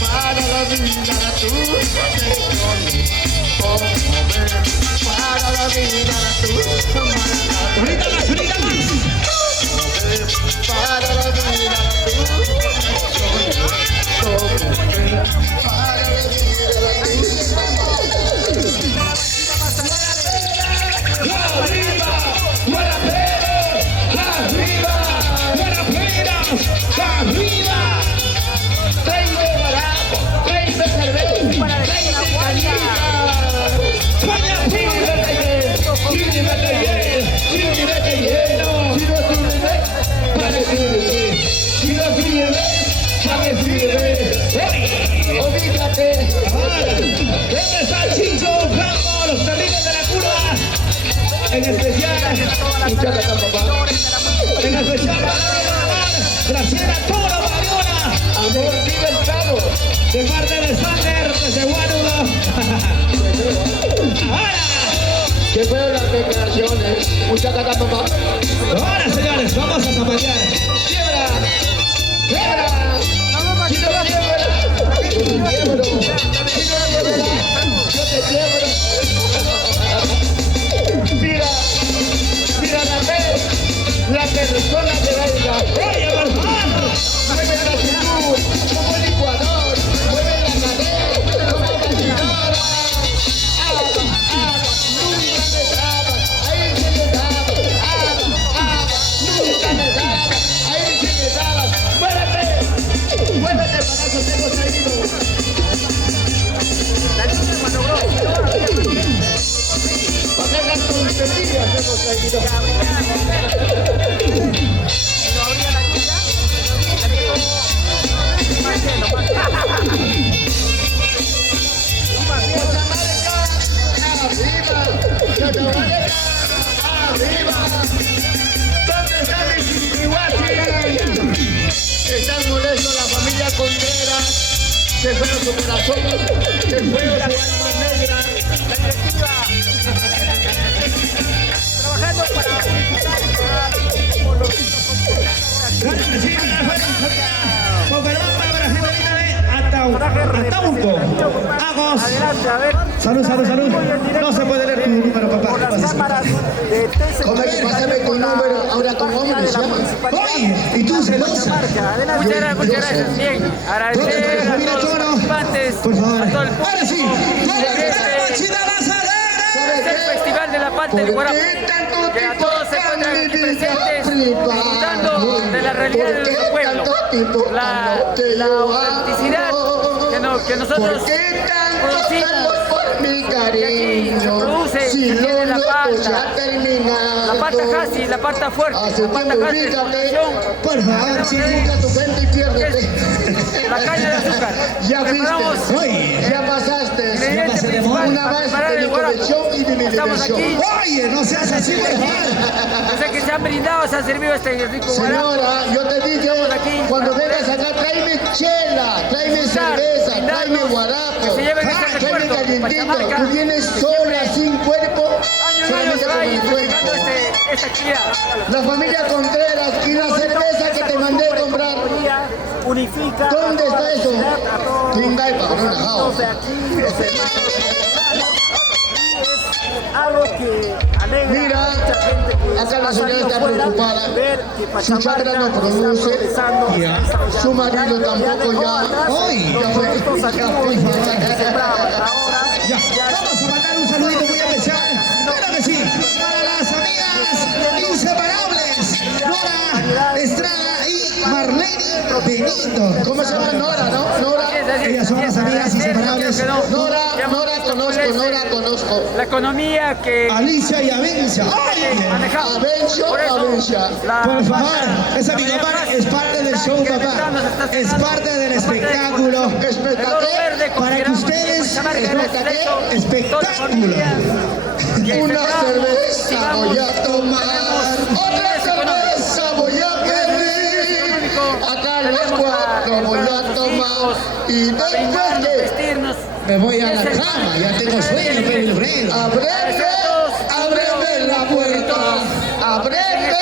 para la vida, tú para la vida, tú Ahorita más, ahorita más. para la vida, Arriba, buena pena. Arriba, buena pena. Arriba. 30 barato, 30 cerveza, 30 cañitas. España pide. Chile vete lleno. Chile vete lleno. Si no sirve, Para que sirve. Si no sirve, para que sirve. ubícate. Ahora, ¿dónde está Chicho Blanco? Los terribles de la curva. En especial, Muchas gracias, papá. en especial, Graciela Toro Mariona. Amor, vive el Prado. De parte de Sander, desde Guanudo. Ahora, Que fueron las declaraciones. Muchas gracias, papá. ahora señores, vamos a zapatear. ¡Quiebra! ¡Quiebra! Si no quiebra, yo te quiebro. Si no quiebra, yo te quiebro. Mira, mira la persona de la isla. Oye, por favor. Mueve la actitud, como el licuador. Mueve la cadera, como la caminadora. Nunca me trabas, ahí se me trabas. Nunca me trabas, ahí se me trabas. Muévete, muévete para que tengo seguido. La niña maniobró. Para que las tonterías hemos seguido. No abría la niña. Más lleno, más lleno. Arriba. ¿Dónde está mi Chichihuasi? Están molestos la familia Contreras, que fueron su corazón, que fueron su alma negra. La directiva. Trabajando para unificar por los Bueno, sí, con perdón para Brasil, hasta Punto. Vamos. Adelante, a ver. Salud, salud, salud. No se puede leer tu número, papá. Por ¿Qué las pasa? cámaras de TC. ¿Cómo que pásame tu número ahora con hombres? ¿Ya? Oye, ¿y tú celosa? Adelante. Muchas gracias. Bien, agradecer a todos los participantes, Por favor. a todo el público. Ahora sí. Es el Festival de la Palta del Guarapo, que a todos se encuentran aquí presentes, disfrutando de la realidad de nuestro pueblo, la autenticidad que nosotros producimos, que aquí se produce, se tiene la palta casi, la palta fuerte, la palta casi de exportación, Por favor, sí. Tu frente y piérdete. la caña de azúcar. Ya Preparamos viste. Oye. Ya pasaste. ingredientes principales Una para vez preparar de el mi guarapo. colección y de mi Estamos diversión. aquí. Oye, no seas así, por favor. Yo sé que se han brindado, se han servido este rico guarapo. Señora, yo te dije, aquí cuando para vengas poder acá, tráeme chela, tráeme cerveza, tráeme brindarnos, guarapo, que se lleven este tráeme recuerdo, calientito. Pachamarca, Tú vienes que sola, siempre, sin cuerpo, Año en año solamente se va con a ir el festejando cuerpo. esta actividad. La familia Contreras y la cerveza que te mandé a comprar. Unifica. ¿Dónde está eso? Venga, y para no Los de aquí, los hermanos venezolanos. Es algo que alegra Mira, a mucha gente que acá la ha señora salido está fuera, preocupada. ver que Su chakra no Pachamarca produce. está progresando, Ya. está Su marido tampoco dejó ya. atrás Ay, los ya fue. productos Ya activos fue. que sembraban. Ahora Ya, vamos a mandar un saludito muy especial. Claro que sí, para las amigas inseparables, Nora Estrada y Marlene Benito. ¿Cómo se llama? Nora, ¿no? Nora. Ellas son las amigas inseparables. Nora conozco. La economía que Alicia y Avencia. manejamos. Avencio, Por eso, Avencia. Por favor, esa mi papá es parte del show, papá. Es parte del espectáculo. Para que ustedes espectáculo. Una cerveza voy a tomar, otra cerveza voy a pedir. Acá los cuatro voy a tomar y después que vestirnos. Me voy a la cama, ya tengo sueño, pero el freno. ábreme la puerta, ábreme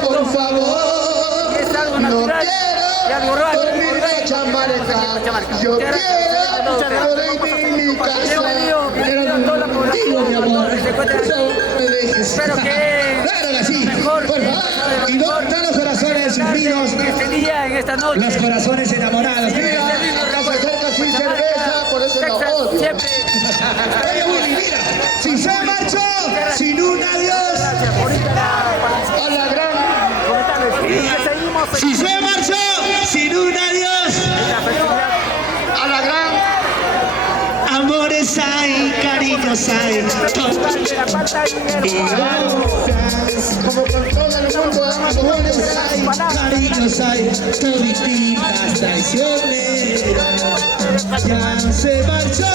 por favor. Es algo No natural y algo quiero raro. dormir en Chamarca, yo quiero dormir en mi casa. Bienvenido a toda la población, a todos los que se encuentran aquí. Espero que Claro que sí, mejor, por favor. Y no están los corazones unidos, en este día, en esta noche. los corazones enamorados. Mira, acá se acerca sin cerveza, por eso lo Texas, odio. siempre. Oye, Willy, mira, si se marchó sin un adiós, A la gran, Seguimos si se marchó sin un adiós, a la gran. amores hay, cariños hay, de la falta y otras, Como con todo el mundo, amores hay. cariños hay, todititas traiciones. Ya se marchó,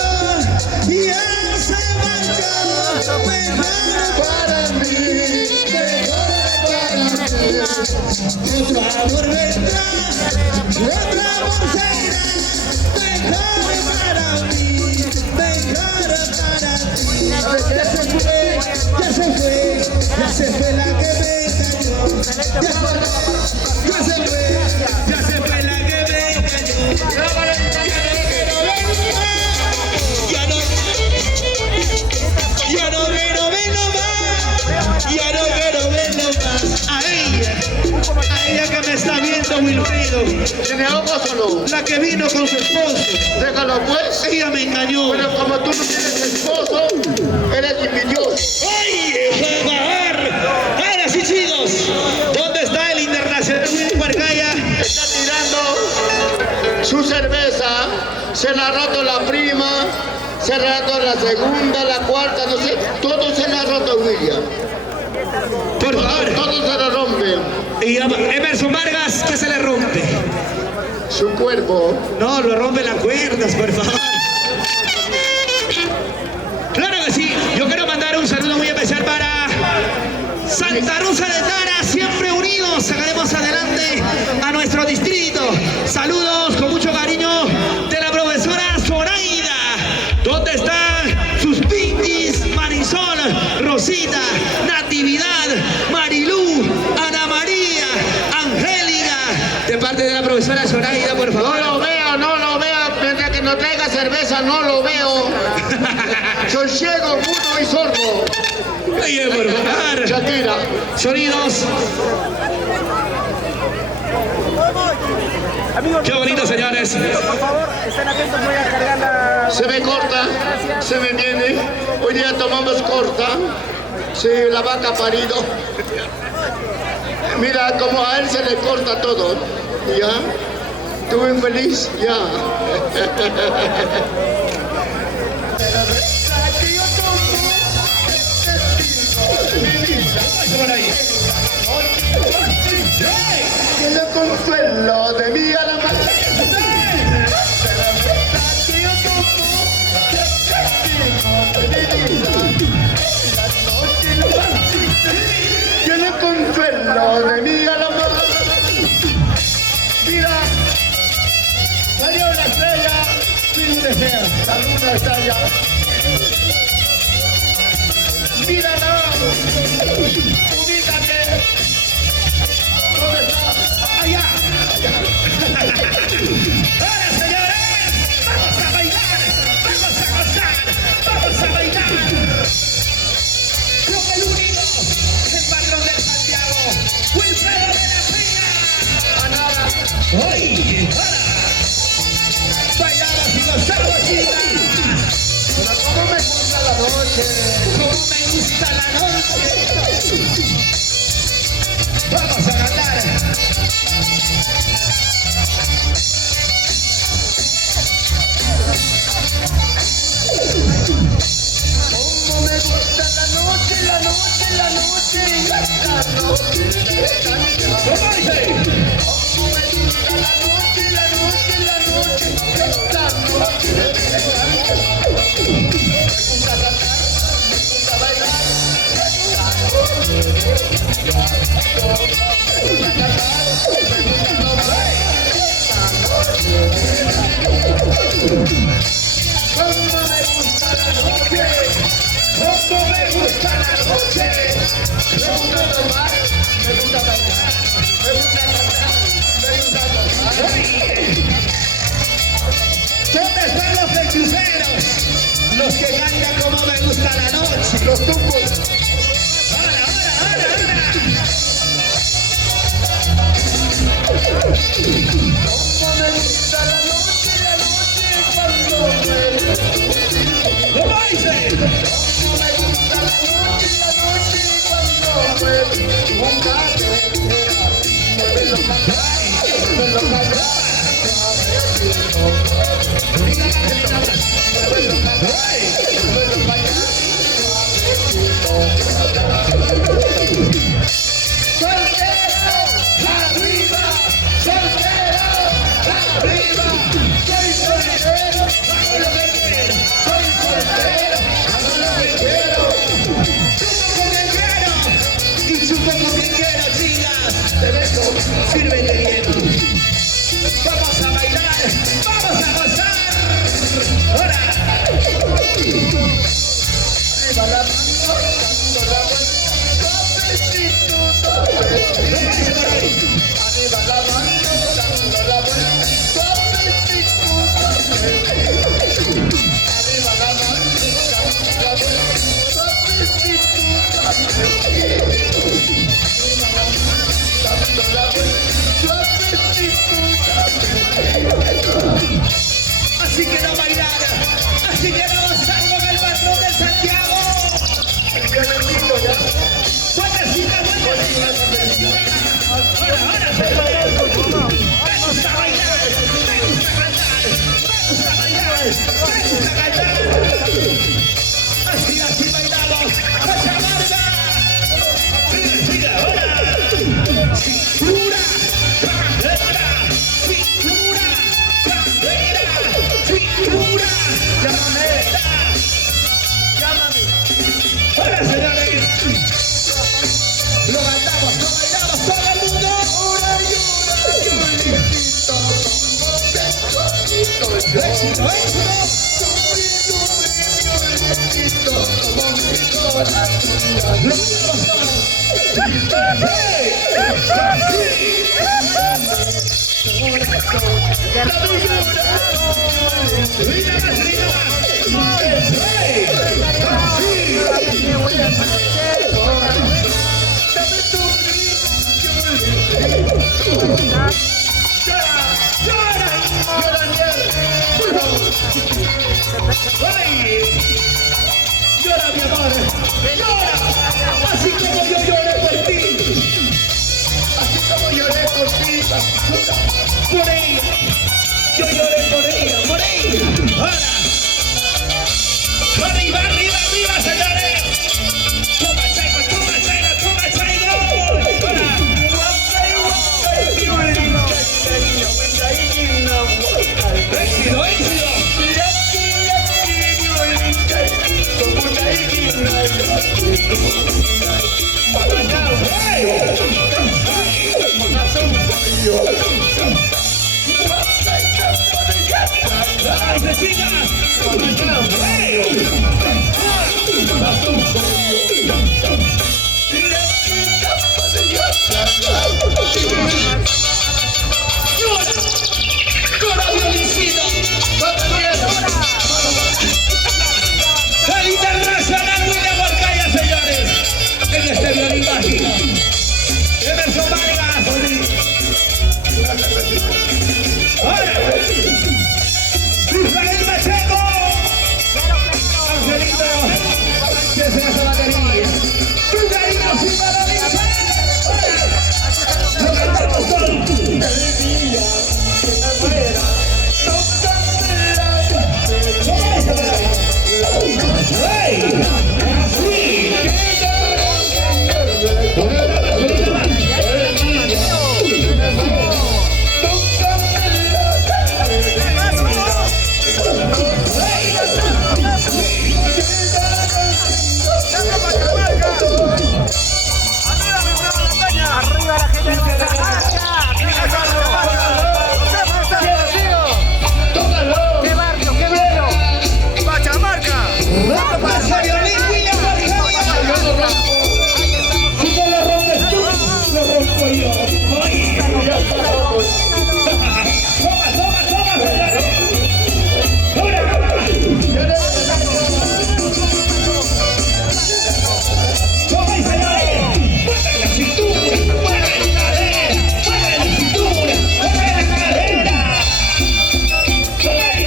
ya se marchó, mejor Para mí, otro amor vendrá, otro amor se irá, mejor para mí, mejor para ti. Ya se fue, ya se fue, ya se fue la que me engañó. Ya se fue, ya se fue la que me engañó. Ya no quiero verlo más, ya no quiero verlo más. A ella que me está viendo, Wilfrido, ¿tiene ojos o no? la que vino con su esposo, Déjalo pues. ella me engañó. Pero como tú no tienes esposo, eres envidioso. ¡Oye, por favor! Ahora sí, chicos, ¿dónde está el internacional Willy Huarcaya? Está tirando su cerveza, se la ha roto la prima, se la ha roto la segunda, la cuarta, no sé, todo se la ha roto William. Por favor. Todo se lo rompe. Y a Emerson Vargas, ¿qué se le rompe? Su cuerpo. No, lo rompe las cuerdas, por favor. Claro que sí, yo quiero mandar un saludo muy especial para Santa Rosa de Tara, siempre unidos, sacaremos adelante a nuestro distrito. Saludos con mucho cariño de la profesora Zoraida. ¿Dónde están sus pintis? Marisol, Rosita, Natividad, Marilú, Ana María, Angélica, de parte de la profesora Zoraida, por favor. No lo veo, no lo veo. Soy ciego, mudo y sordo. Oye, por favor. Shakira. Sonidos. Qué bonito, señores. Por favor, estén atentos, voy a cargar la... Se me corta, se me viene. Hoy día tomamos corta. Sí, la vaca ha parido. Mira, como a él se le corta todo. ¿Ya? ¿Tú infeliz? Ya. Tiene consuelo de mi alma. Tiene consuelo de mi alma. Mira, salió una estrella. La luna está allá. Mírala. Ubícate. ¿Dónde está? Allá. Ahora, señores, vamos a bailar, vamos a gozar, vamos a bailar. Con el único, el patrón del Santiago, Wilfredo de la Peña. Oye, ahora, bailamos y gozamos, chicas. Pero cómo me gusta la noche. Como me gusta la noche. Vamos a cantar. Cómo me gusta la noche, la noche, la noche, la noche. ¿Cómo dice? Cómo me gusta la noche, la noche, la noche, esta noche. Me gusta cantar, me gusta bailar. Cómo me gusta la noche, cómo me gusta la noche. Me gusta tomar, me gusta bailar, me gusta cantar, me gusta gozar. ¿Dónde están los hechiceros? Los que cantan como me gusta la noche. Los tumbos. ¡Ahora, ahora, ahora, ahora! Cómo me gusta la noche, cuando me ¿Cómo dice? Cómo me gusta la noche, cuando me nunca te muévelo para acá, muévelo para allá. Muévelo para acá, muévelo para allá. Soltero, arriba, soltero, arriba. Soy soltero, hago lo que quiero. Soy soltero, hago lo que quiero. Chupo con el quiero y chupo con quien quiero, chicas. Te beso, Sírvete bien. Vamos a bailar, vamos a gozar. ¡Ahora! arriba la mano, dando la vuelta, suavecito, suavecito. Arriba la mano, dando la vuelta, suavecito, suavecito. Arriba la mano, dando la vuelta, suavecito, suavecito. Arriba la mano, dando la vuelta, suavecito, suavecito. Así que no bailar, así que no gozar con el patrón de Santiago. Qué bendito ya. Buenecita, buenecita. Ahora, señores. Me gusta bailar, me gusta cantar, me gusta bailar, me gusta cantar. Así bailamos, Cachamarga. Sigue, ahora. Cintura, bandera, cintura, bandera, cintura, bandera. Ahora, señores. Lo bailamos, todo el mundo. Éxito, éxito. La Llora, mi amor, llora, así como yo lloré por ti, así como lloré por ti, por ella, yo lloré por ella, por ella. Ahora, arriba, arriba, arriba, señores. Toma chaigo, toma chaigo, toma chaigo. Éxito, éxito. El internacional William Orcaya, señores, en este violín mágico. Emerson Vargas. Israel Pacheco. Angelito, que se hace batería. Cuidadito, sin balonista. Lo cantamos todo. El día que me muera, ¡hey! Arriba la gente de ¿Qué barrio? ¿Qué barrio? Pachamarca. ¡Pasa violín, William Orcaya! Si no lo rompes tú, lo rompo yo. ¡Ay! ¡Toma, toma, toma! ¡Toma y señores! ¡Mueve la cintura! ¡Mueve la cadera! ¡Mueve la cintura! ¡Mueve la cadera! ¡Ay!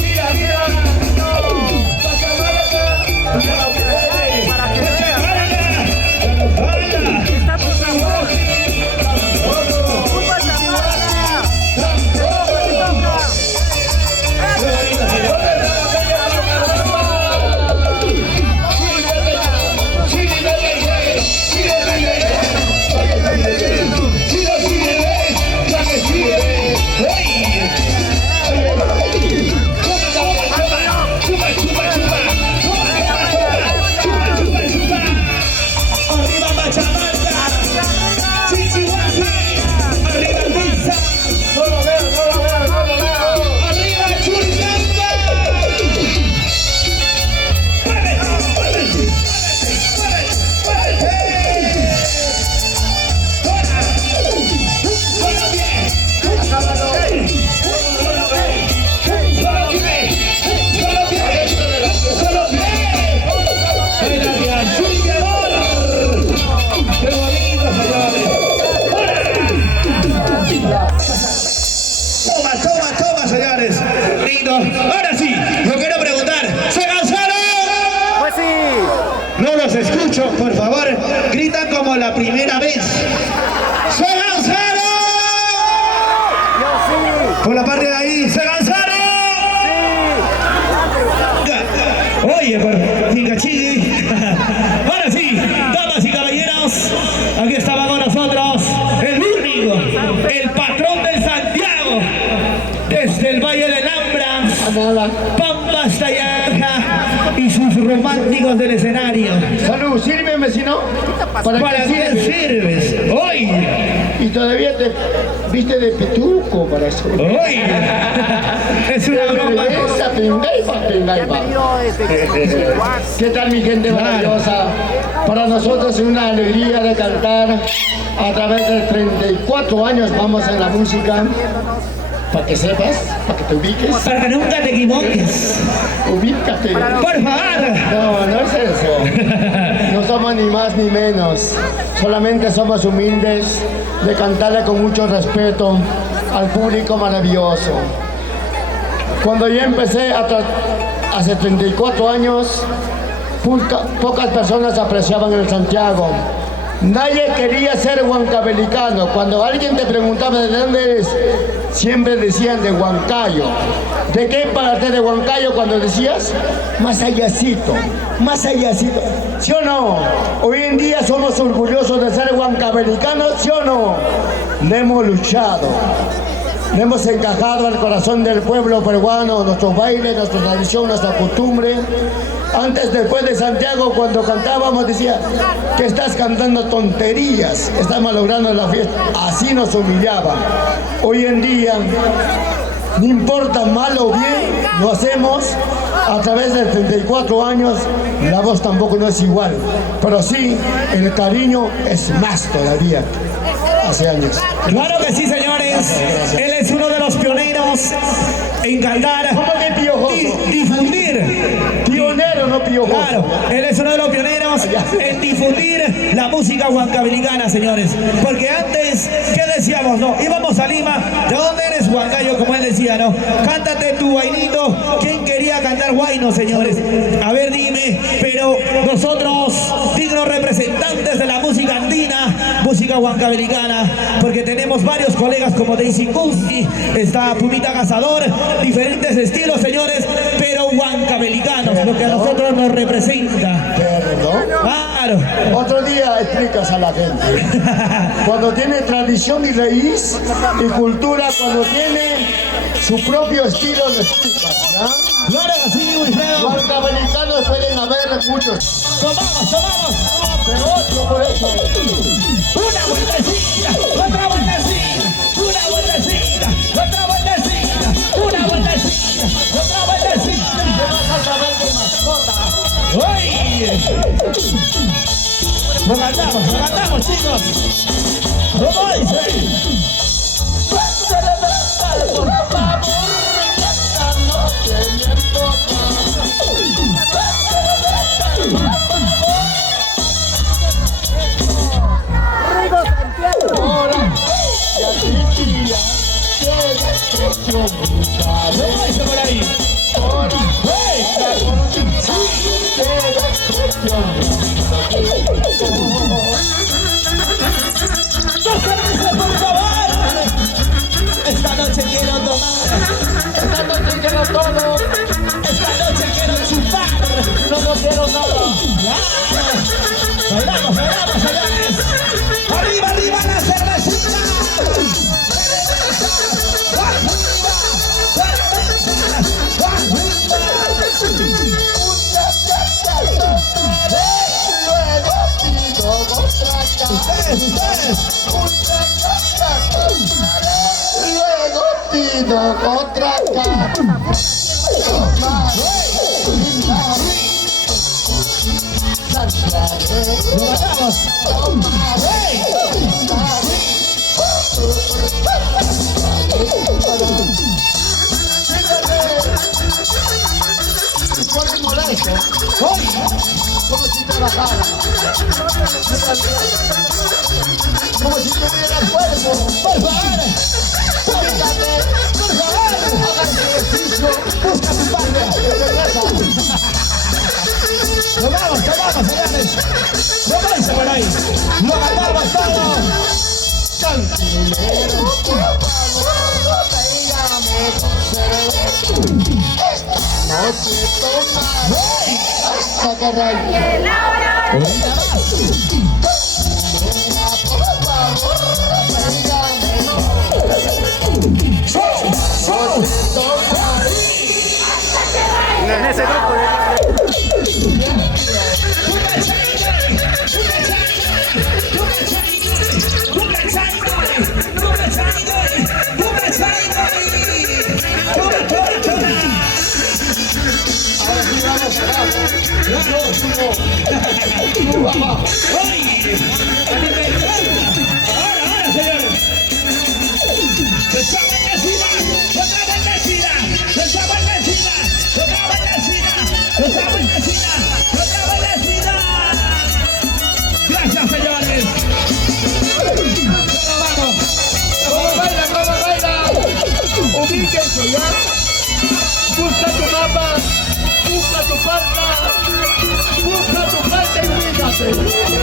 ¡Mira, mira! Toma, señores. Lindo. Ahora sí, lo quiero preguntar. ¿Se cansaron? Pues sí. No los escucho, por favor. Gritan como la primera vez. ¡Se cansaron! Yo sí. Por la parte de ahí. ¿Se cansaron? Sí. Oye, por Tingachigui. Ahora sí, damas y caballeros, aquí estaba con nosotros el único, el patrón del Santiago, desde el Valle del Ambra, Pampas Tallaja y sus románticos del escenario. Salud, sírveme si no. ¿Para qué sirves? Hoy. Y todavía te viste de petuco para eso. Hoy. Es una broma. Bienvenido desde ¿Qué tal, mi gente maravillosa? Para nosotros es una alegría de cantar a través de 34 años vamos en la música. para que sepas, para que te ubiques. Para que nunca te equivoques. Ubícate. Por favor. No, no es eso. No somos ni más ni menos. Solamente somos humildes de cantarle con mucho respeto al público maravilloso. Cuando yo empecé hace 34 años, pocas personas apreciaban el Santiago. Nadie quería ser huancabelicano. Cuando alguien te preguntaba de dónde eres, siempre decían de Huancayo. ¿De qué parte de Huancayo? Cuando decías, más allácito, más allácito. ¿Sí o no? Hoy en día somos orgullosos de ser huancabelicanos, ¿sí o no? Le hemos luchado. Le hemos encajado al corazón del pueblo peruano, nuestros bailes, nuestra tradición, nuestra costumbre. Antes, después de Santiago, cuando cantábamos, decía que estás cantando tonterías, estás malogrando la fiesta. Así nos humillaban. Hoy en día, no importa mal o bien, lo hacemos a través de 34 años. La voz tampoco no es igual, pero sí, el cariño es más todavía. Hace años. Claro que sí, señores. Él es uno de los pioneros en cantar, ¿Cómo que piojoso? difundir. Pionero, no piojoso. Claro, él es uno de los pioneros en difundir la música huancabelicana, señores. Porque antes, ¿qué decíamos, no? Íbamos a Lima, ¿de dónde eres, Huancayo? Como él decía, ¿no? Cántate tu guainito. ¿Quién quería cantar guayno, señores? A ver, dime. Pero nosotros, dignos representantes de la música andina, música huancabelicana, porque tenemos varios colegas como Daisy Kunski, está Pumita Cazador, diferentes estilos, señores, pero huancabelicanos, lo que a nosotros nos representa. ¿Perdón? Claro. Otro día explicas a la gente. Cuando tiene tradición y raíz y cultura, cuando tiene su propio estilo, lo explicas, ¿no? Claro que sí, Wilfredo. Huancabelicanos pueden haber muchos. Tomamos. Pero otro por eso. Una vueltecita, otra vueltecita, una vueltecita, otra vueltecita, una vueltecita, otra vueltecita. ¿Qué vas a saber de mascota? ¡Ay! Lo cantamos, chicos. ¿Cómo dice? Por favor, esta noche me toca. Ahora, ya diría que expresión brutal. ¿Cómo dice por ahí? Ahora, ¡Hey! que expresión ¡Dos cervezas, por favor! Esta noche quiero tomar, esta noche quiero todo, esta noche quiero chupar. no quiero nada. Bailamos, señores. Arriba la cervecita. Ustedes. Luego pido otra cama. Lo matamos. Hoy, como si trabajara, como si tuviera cuerpo. Por favor. Hagan ejercicio, busca tu patria, Tomamos, señores. ¿Cómo dice por ahí? Lo cantamos todo. Cantinero, por favor, tráigame con cerveza. Esta noche tomaré hasta que raye. Por favor, tráigame tomaré En ese grupo Ahora, señores. Lo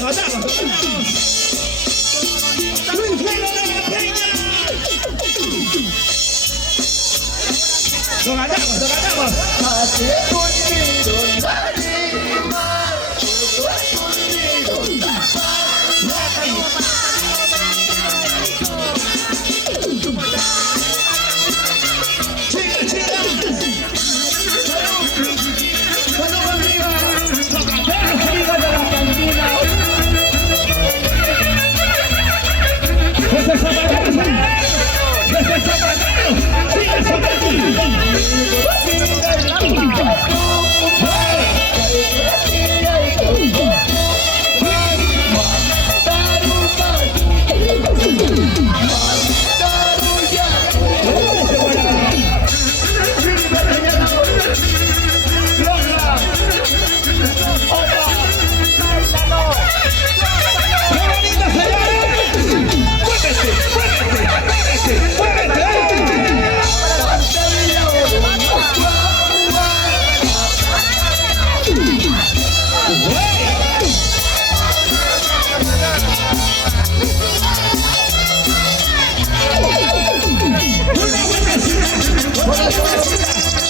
ganamos. Luis Melo de la Peña. Lo ganamos, lo ganamos. Hace conmigo lágrima, todo conmigo Chicas, chicas. Salud amiga. Amigos de la cantina. Ese es Zapatero. Ese es Zapatero. Sigue Zapatero.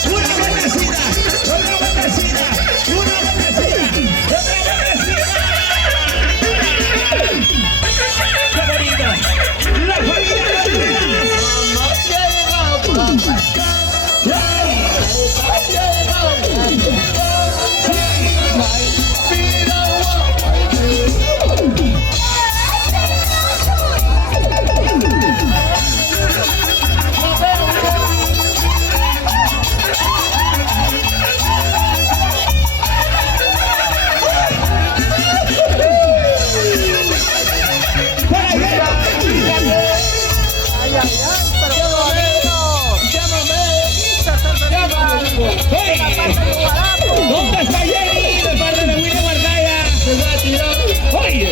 ¡Qué bonito, señores! ¡Muévete, muévete, muévete, muévete! ¿Dónde está Jenny de parte de William Marcaya? Se va a tirar. Oye,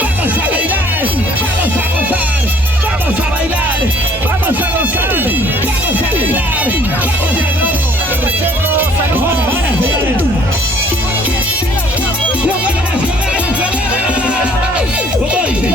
vamos a bailar, vamos a gozar, vamos a bailar, vamos a gozar, vamos a bailar, vamos a gozar. Ahora, señores. ¿Cómo dice?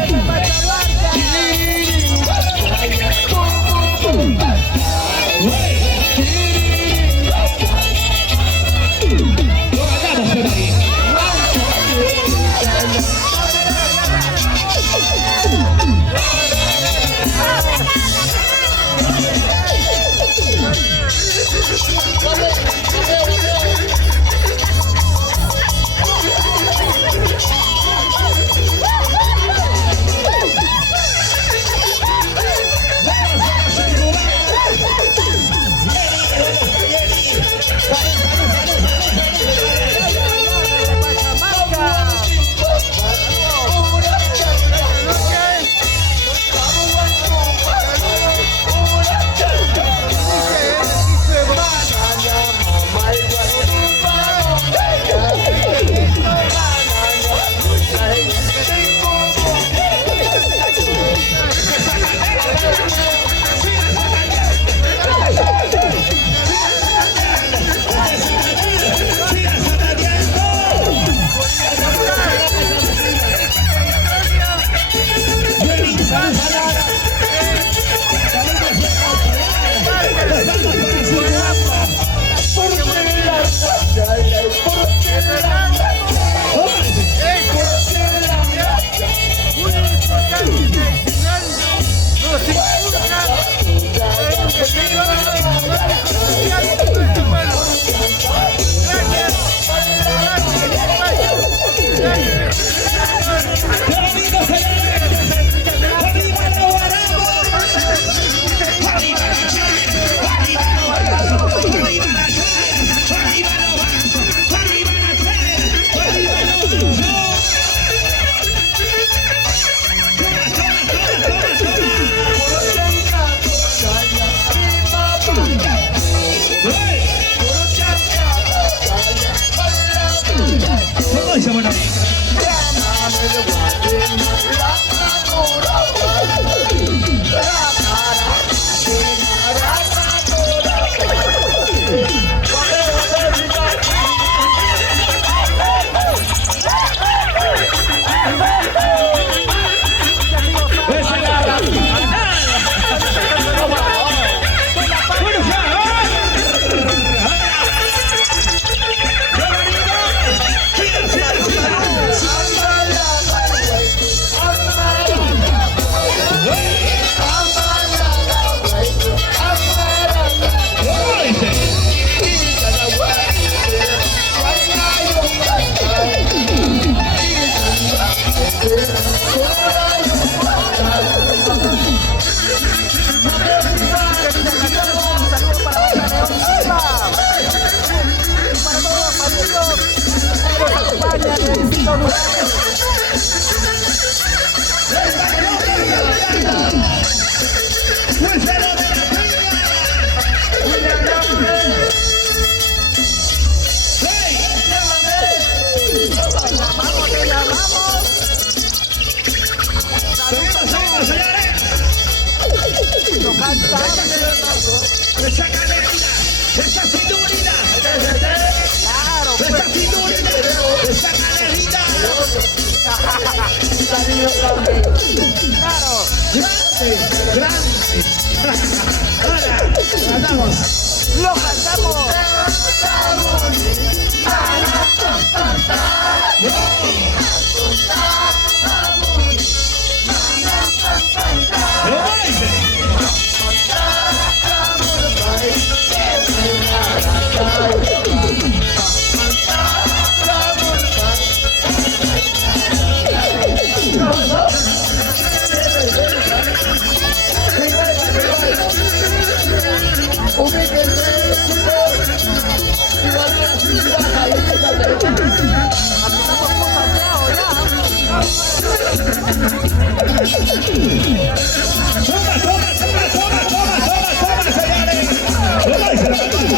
cariño también. Claro. Grande, grande. Ahora, cantamos. Lo cantamos. Lo baile. Toma, señores. Lo baile, la cantamos.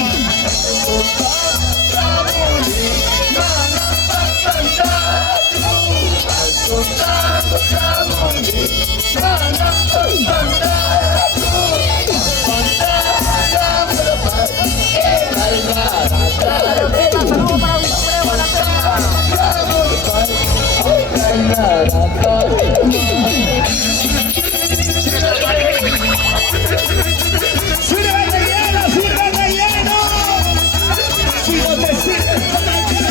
¡Sírvete lleno! ¡Sírvete lleno! Si no te sirves, tomamos.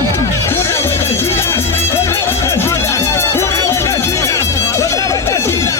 Una vueltecita, otra vueltecita.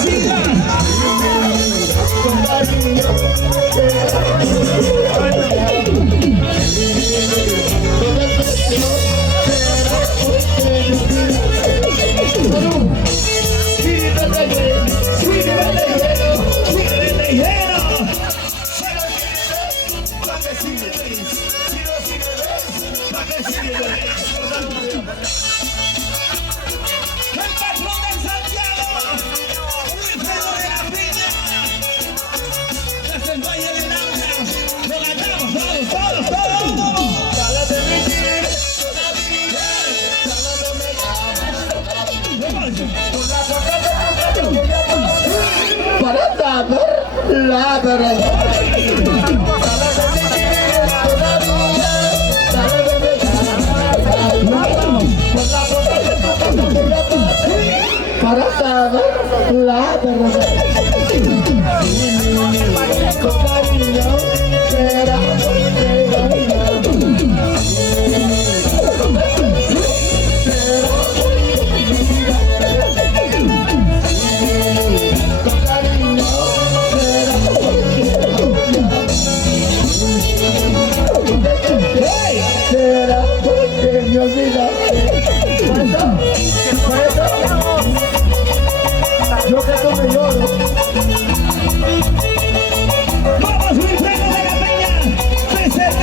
Sigue. la verdad. Para saber la verdad. Con cariño será será porque me olvidaste. Yo que tú me lloro. Vamos, Wilfredo de la Peña, PCT.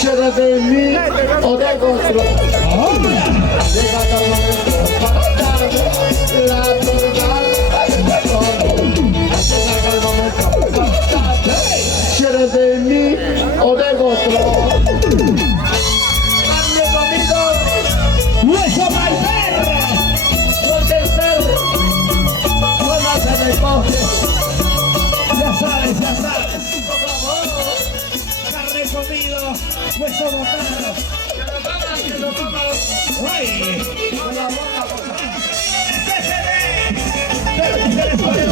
Será de mí o de otro. Llega el momento para darme la verdad. ¿Quieres de mí o de otro? Ande conmigo, Hueso mal perro. porque el perro no nace de coge. Ya sabes, ya sabes. Carne comido, hueso botado. Que lo comas, ¡Ay! con la boca, por favor. PCT. Pero mujeres por el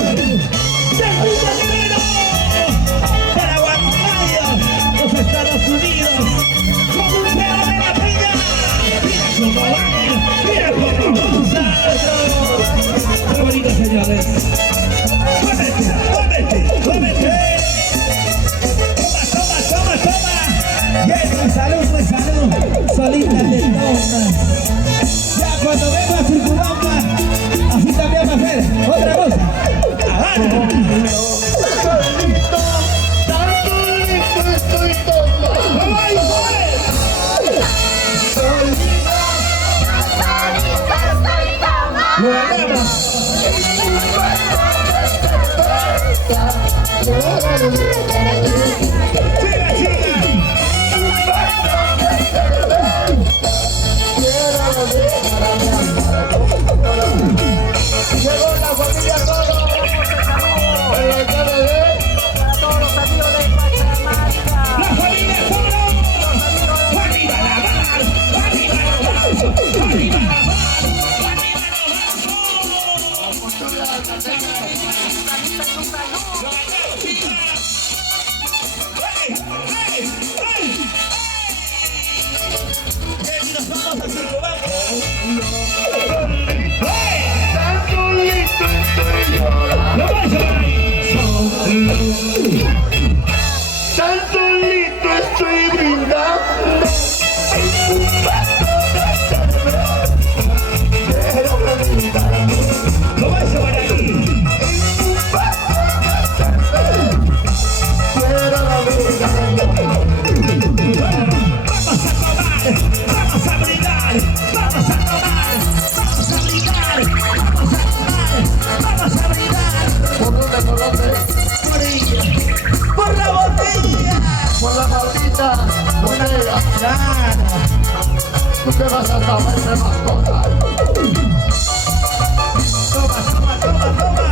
para Guatemala, los Estados Unidos, con un pedo de la Peña. Mira cómo baila, mira cómo salta. Qué bonito, señores. Muévete, muévete, muévete. Toma, toma, toma, toma. Jenny, salud, pues salud. Solita te toma. Ya cuando venga a circulamba, así también va a hacer otra cosa. Agarra. Estoy tomando. ¡Ay, joder! ¡Lo ganamos! ¡Siga, siga! Llegó la familia Toro. El alcalde de ¡La familia Toro! ¡Arriba la mar! ¡Arriba la mar! ¡Arriba la mar! ¡Arriba la mar! ¡Ey! ¡Ey! ¡Ey! ¡Ey! ¡Nos vamos a circular! ¡Ey! ¡Lo vais a ver ahí! tan solito estoy brindando. ¡Lo vais a ver ahí! Vamos a brindar, vamos a tomar, vamos a brindar, vamos a tomar, vamos a brindar. ¿Por dónde? ¿Por dónde? ¡Por la botella! Por la maldita botella. ¡Claro! ¿Tú qué vas a saberme más cosas? ¡Toma, toma, toma, toma!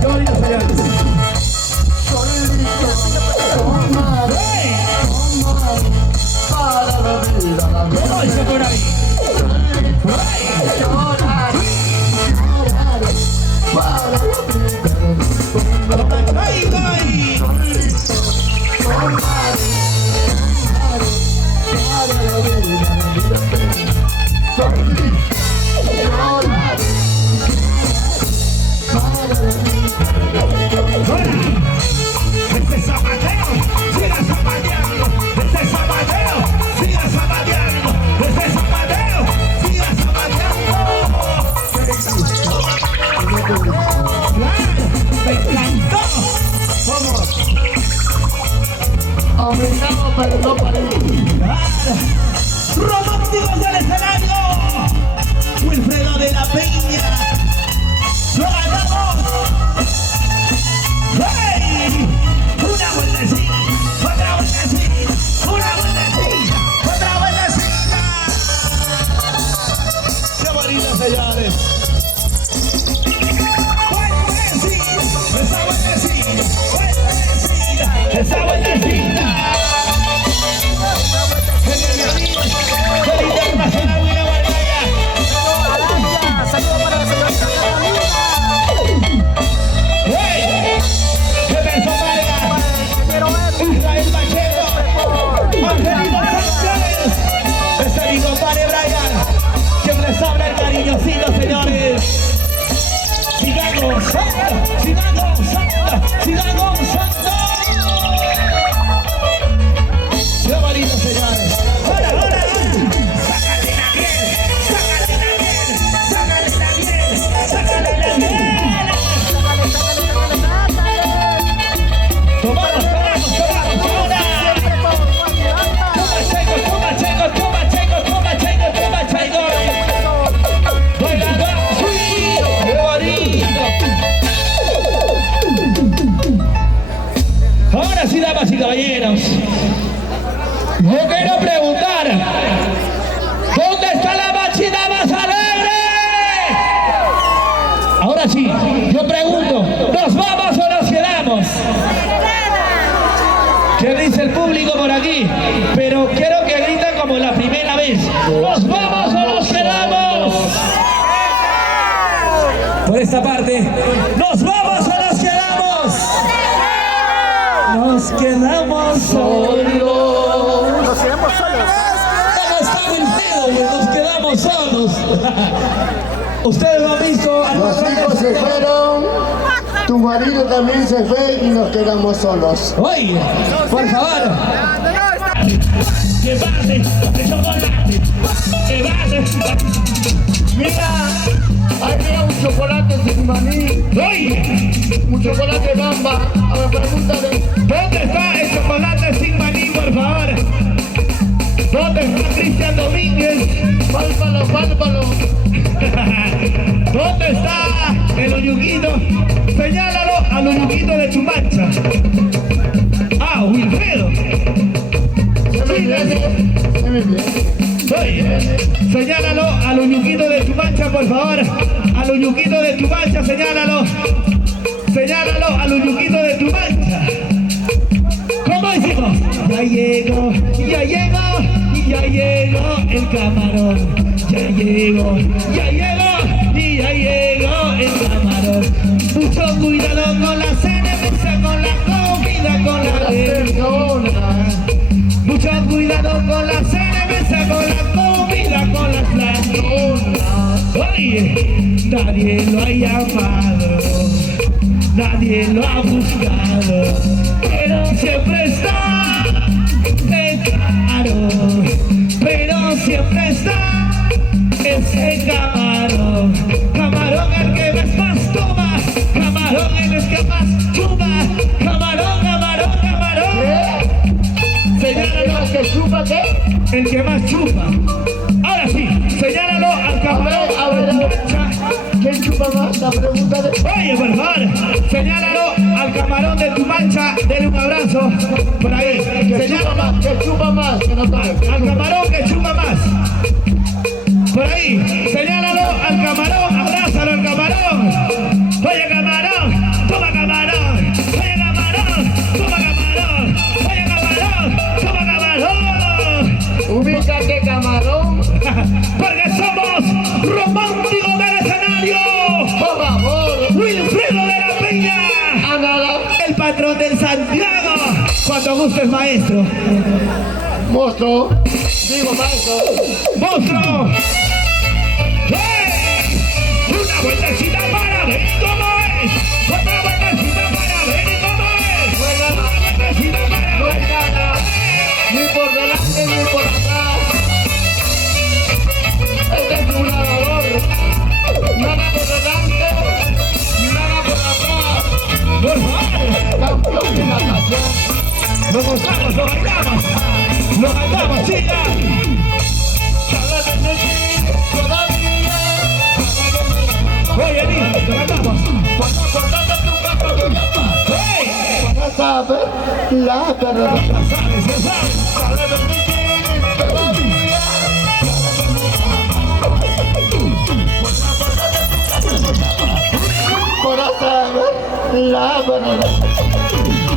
¡Qué bonito, señores! Solito, tomar, ¡Ey! tomar, para la vida, la ¡Lo vida. vais a por ahí! ¡Ey! Llorar, llorar, para la vida. ¡Ay, ay! Tomar, para la vida, la vida. y caballeros, yo quiero preguntar, ¿dónde está la machina más alegre? Ahora sí, yo pregunto, ¿nos vamos o nos quedamos? ¿Qué dice el público por aquí? Pero quiero que griten como la primera vez. ¿Nos vamos o nos quedamos? Por esta parte, ¿nos vamos o nos quedamos? Nos quedamos solos. Nos quedamos solos. ¿Cómo está el pedo, güey? Nos quedamos solos. Ustedes lo han visto. Los hijos se fueron, tu marido también se fue y nos quedamos solos. Oye, por favor. Que pase el chocolate. Que pase. Mira, hay un chocolate sin maní, Oye, un chocolate bamba. A ver, pregúntale. ¿dónde está el chocolate sin maní, por favor? ¿Dónde está Cristian Domínguez? Pálpalo, pálpalo. ¿Dónde está el Uyuquito? Señálalo al Uyuquito de Chumancha. Ah, Wilfredo. Se me viene. Oye, señálalo al Uyuquito de Chumancha, por favor. Al Uyuquito de Chumancha, señálalo. Señálalo al Uyuquito de Chumancha. ¿Cómo hicimos? Ya llegó, ya llegó, ya llegó el camarón. Ya llegó, ya llegó, y ya llegó el camarón. Mucho cuidado con la cerveza, con la comida, con la bebida. Mucho cuidado con la cerveza, con la comida, con las plantas. Oye, nadie lo ha llamado, nadie lo ha buscado, pero siempre está de caro, pero siempre está ese camarón. Camarón el que más toma, camarón el que más chupa, camarón, camarón, camarón. Señálalo, ¿El que chupa qué? el que más chupa. Ahora sí, señálalo al camarón. A ver. ¿Quién chupa más? La pregunta de... Oye, por favor, señálalo al camarón de tu mancha, denle un abrazo por ahí. Señálalo Que chupa más, que no toque. al camarón que chupa más. Por ahí, señálalo al camarón, abrázalo al camarón. Oye, camarón, toma camarón. Oye, camarón, toma camarón. Oye, camarón, toma camarón. Ubícate, camarón. Porque somos románticos del escenario. Por favor. Wilfredo de la Peña, Ándala. el patrón del Santiago. Cuando gustes, maestro. Monstruo. Digo, maestro. ¡Monstruo! ¡Hey! Una vueltecita para ver cómo es. Otra vueltecita para ver cómo es. Una vueltecita para No ver. hay nada. Ni por delante ni por atrás. Este es un nadador. Nada por delante, nada por atrás. Por favor, Campeón de natación. lo gozamos, lo bailamos. Lo bailamos, chica. Oye, niño, lo cantamos. ¡Hey! Ya sabes, la verdad. Ya sabes, ya sabes. Para saber la verdad.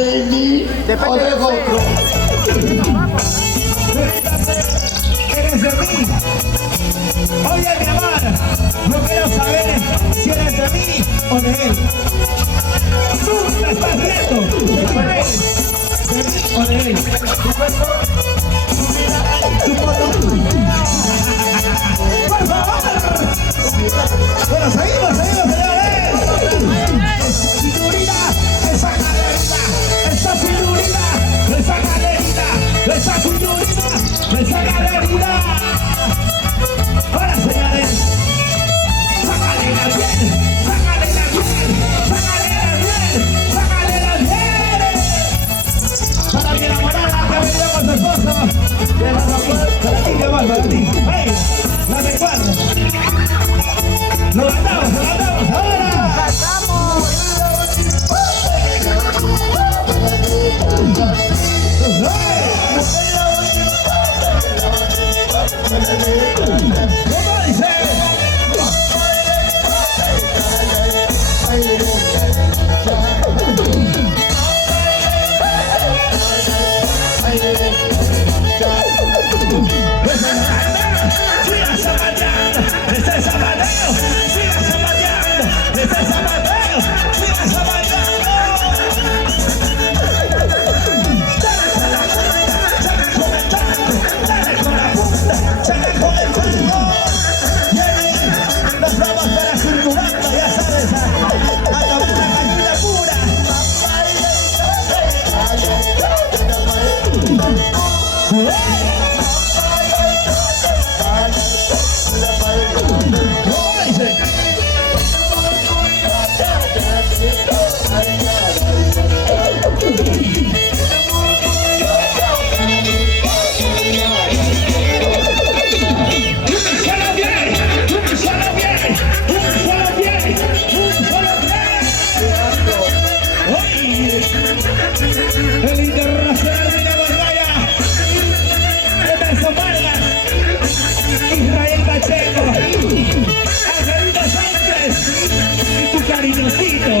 de mí o de otro. ¿Eres de mí? Oye, mi amor, yo quiero saber si eres de mí o de él. Tú me estás viendo. ¿De quién eres? ¿De mí o de él? ¿Tu cuerpo? ¿Tu vida? ¿Tu foto? ¡Por favor! Bueno, seguimos, señores. Esa cinturita, esa caderita, esa cinturita, esa caderita, esa cinturita, esa caderita. Ahora, señores, sácale la piel, sácale la piel, sácale la piel, sácale la piel. Para mi enamorada que ha venido con su esposo, para ti, mi amor, para ti. ¡Hey! ¡La recuerdo! ¡Lo ganamos ahora! ¿Cómo dice? Siga zapateando, este zapateo, siga zapateando, este zapateo, siga zapateando. Dale con la punta, dale con la punta, dale con el cuerpo. Y nos vamos para circulando, ya sabes, a tomar una cañita pura. ¿Cómo dice? El internacional de la batalla, Emerson Vargas, Israel Pacheco, Angelito Sánchez y tu cariñosito.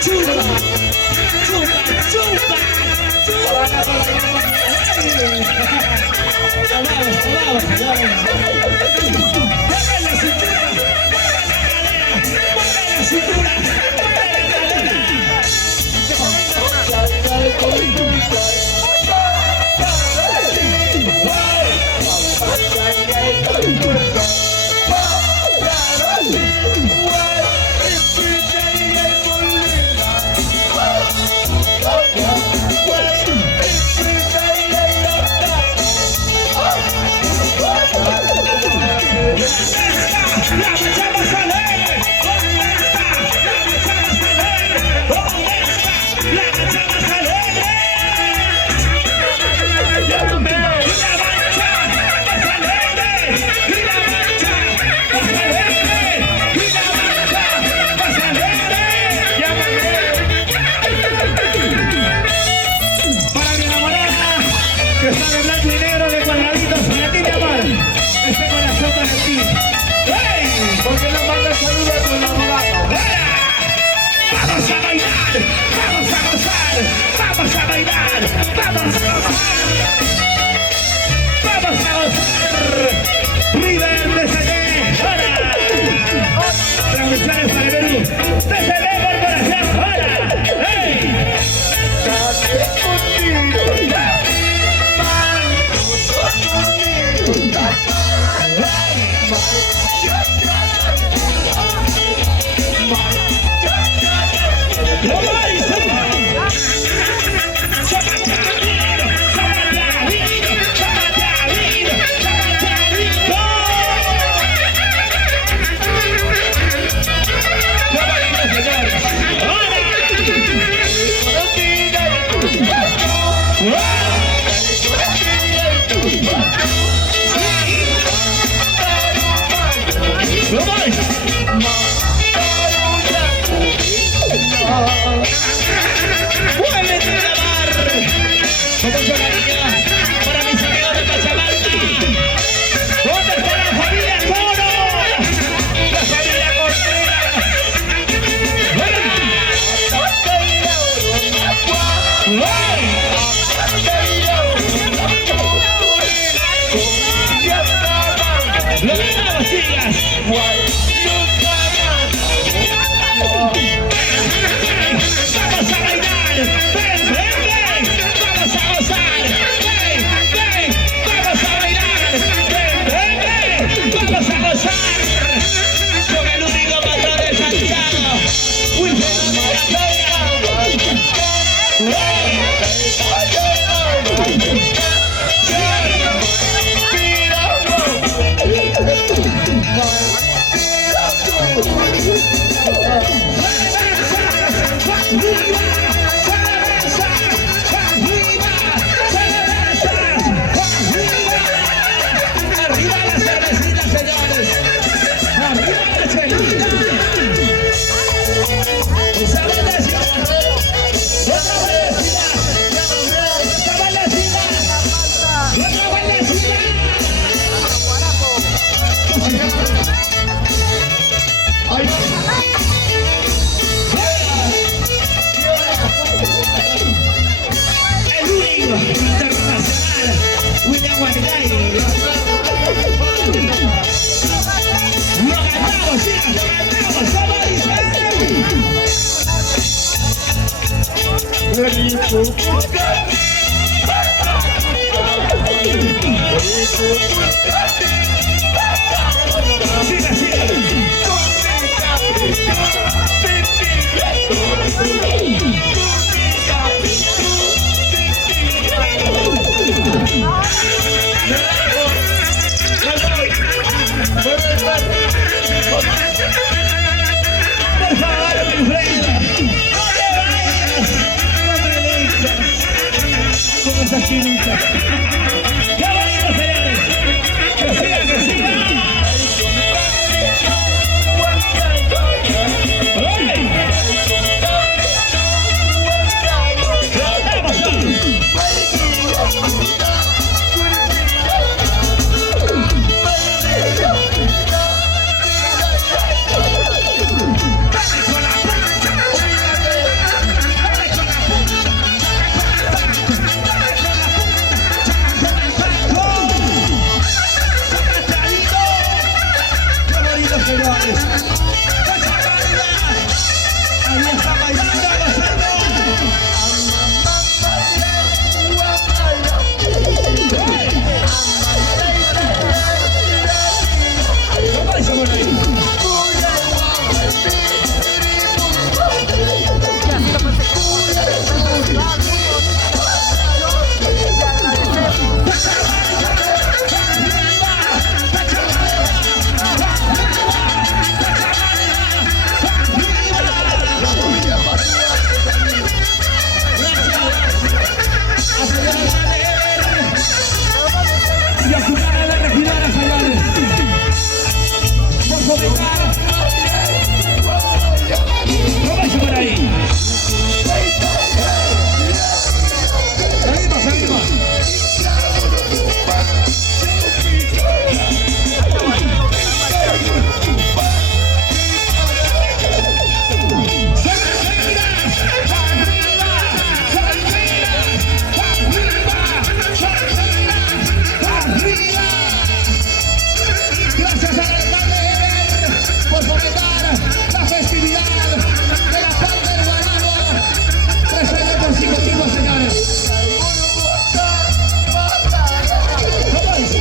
chupa, chupa, chupa, señores. Ahí está bailando, gozando. ¿Cómo dice por ahí? Y a su cara de respirar, señores. Por fomentar. ¿Cómo dice por ahí? Seguimos, seguimos. Gracias al alcalde por fomentar la festividad de la parte del Guanabo. 3 años consecutivos, señores. ¿Cómo dice?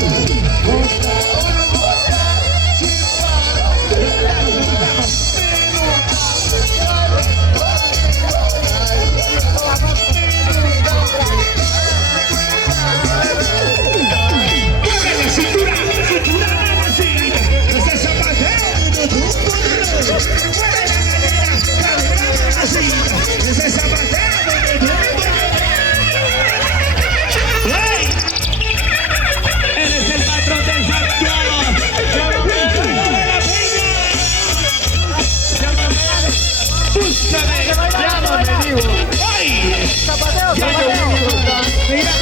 ¡Mueve la cintura! ¡Cintura mamacita! ¡Ese zapateo! ¡Mueve la cadera! ¡Cadera mamacita! ¡Ese zapateo! ¡Hey! Eres el patrón de Santiago. ¡Llámame de la Peña! ¡Llámame! ¡Búscame! ¡Llámame, digo! ¡Ay! Zapateo, zapateo. ¡Mira,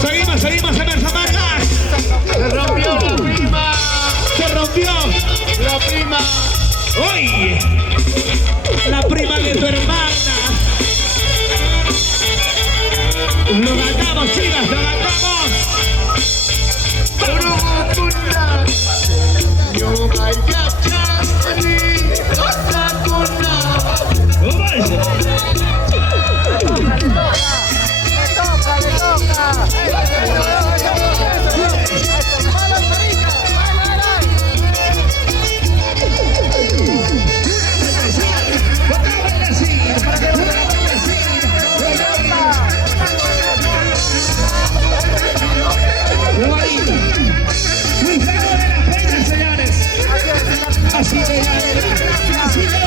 Seguimos, seguimos, Emerson Vargas. Se rompió la prima. Se rompió La prima. hoy la prima de tu hermana. Lo ganamos, chicas, lo ganamos. ¿Cómo es? Le toca. Otra bailecina, para que otra bailecina. Igualito. Un juego de la Peña, señores. Así de así de.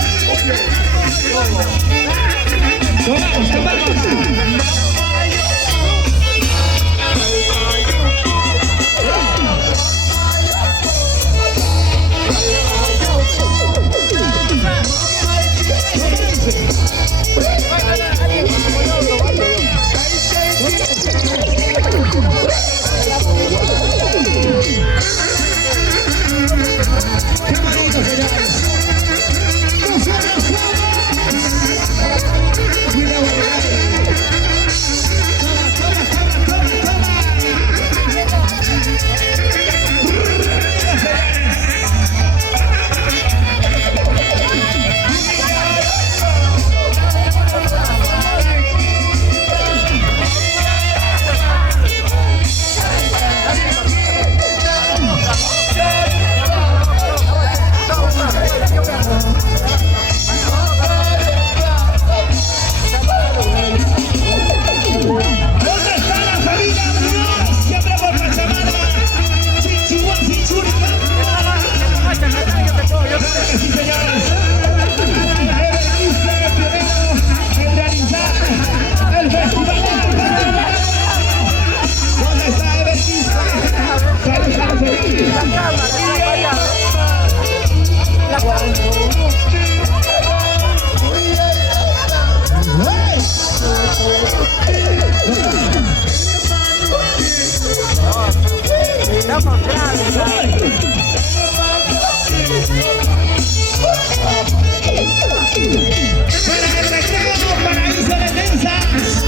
Tomamos, tomamos. Qué bonito, señores. Nosotros somos. Cuidado, ¿Dónde está la linda gente de Recreo, Paraíso de Texas?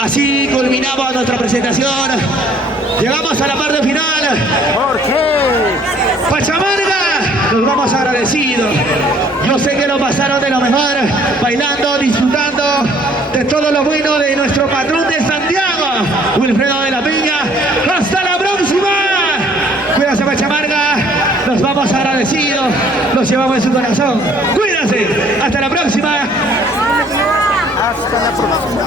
Así culminamos nuestra presentación. Llegamos a la parte final. Pachamarga, nos vamos agradecidos. Yo sé que lo pasaron de lo mejor, bailando, disfrutando de todo lo bueno de nuestro patrón de Santiago, Wilfredo de la Peña. ¡Hasta la próxima! Cuídense, Pachamarga. Nos vamos agradecidos. Los llevamos en su corazón. Cuídense. Hasta la próxima. Hasta la próxima.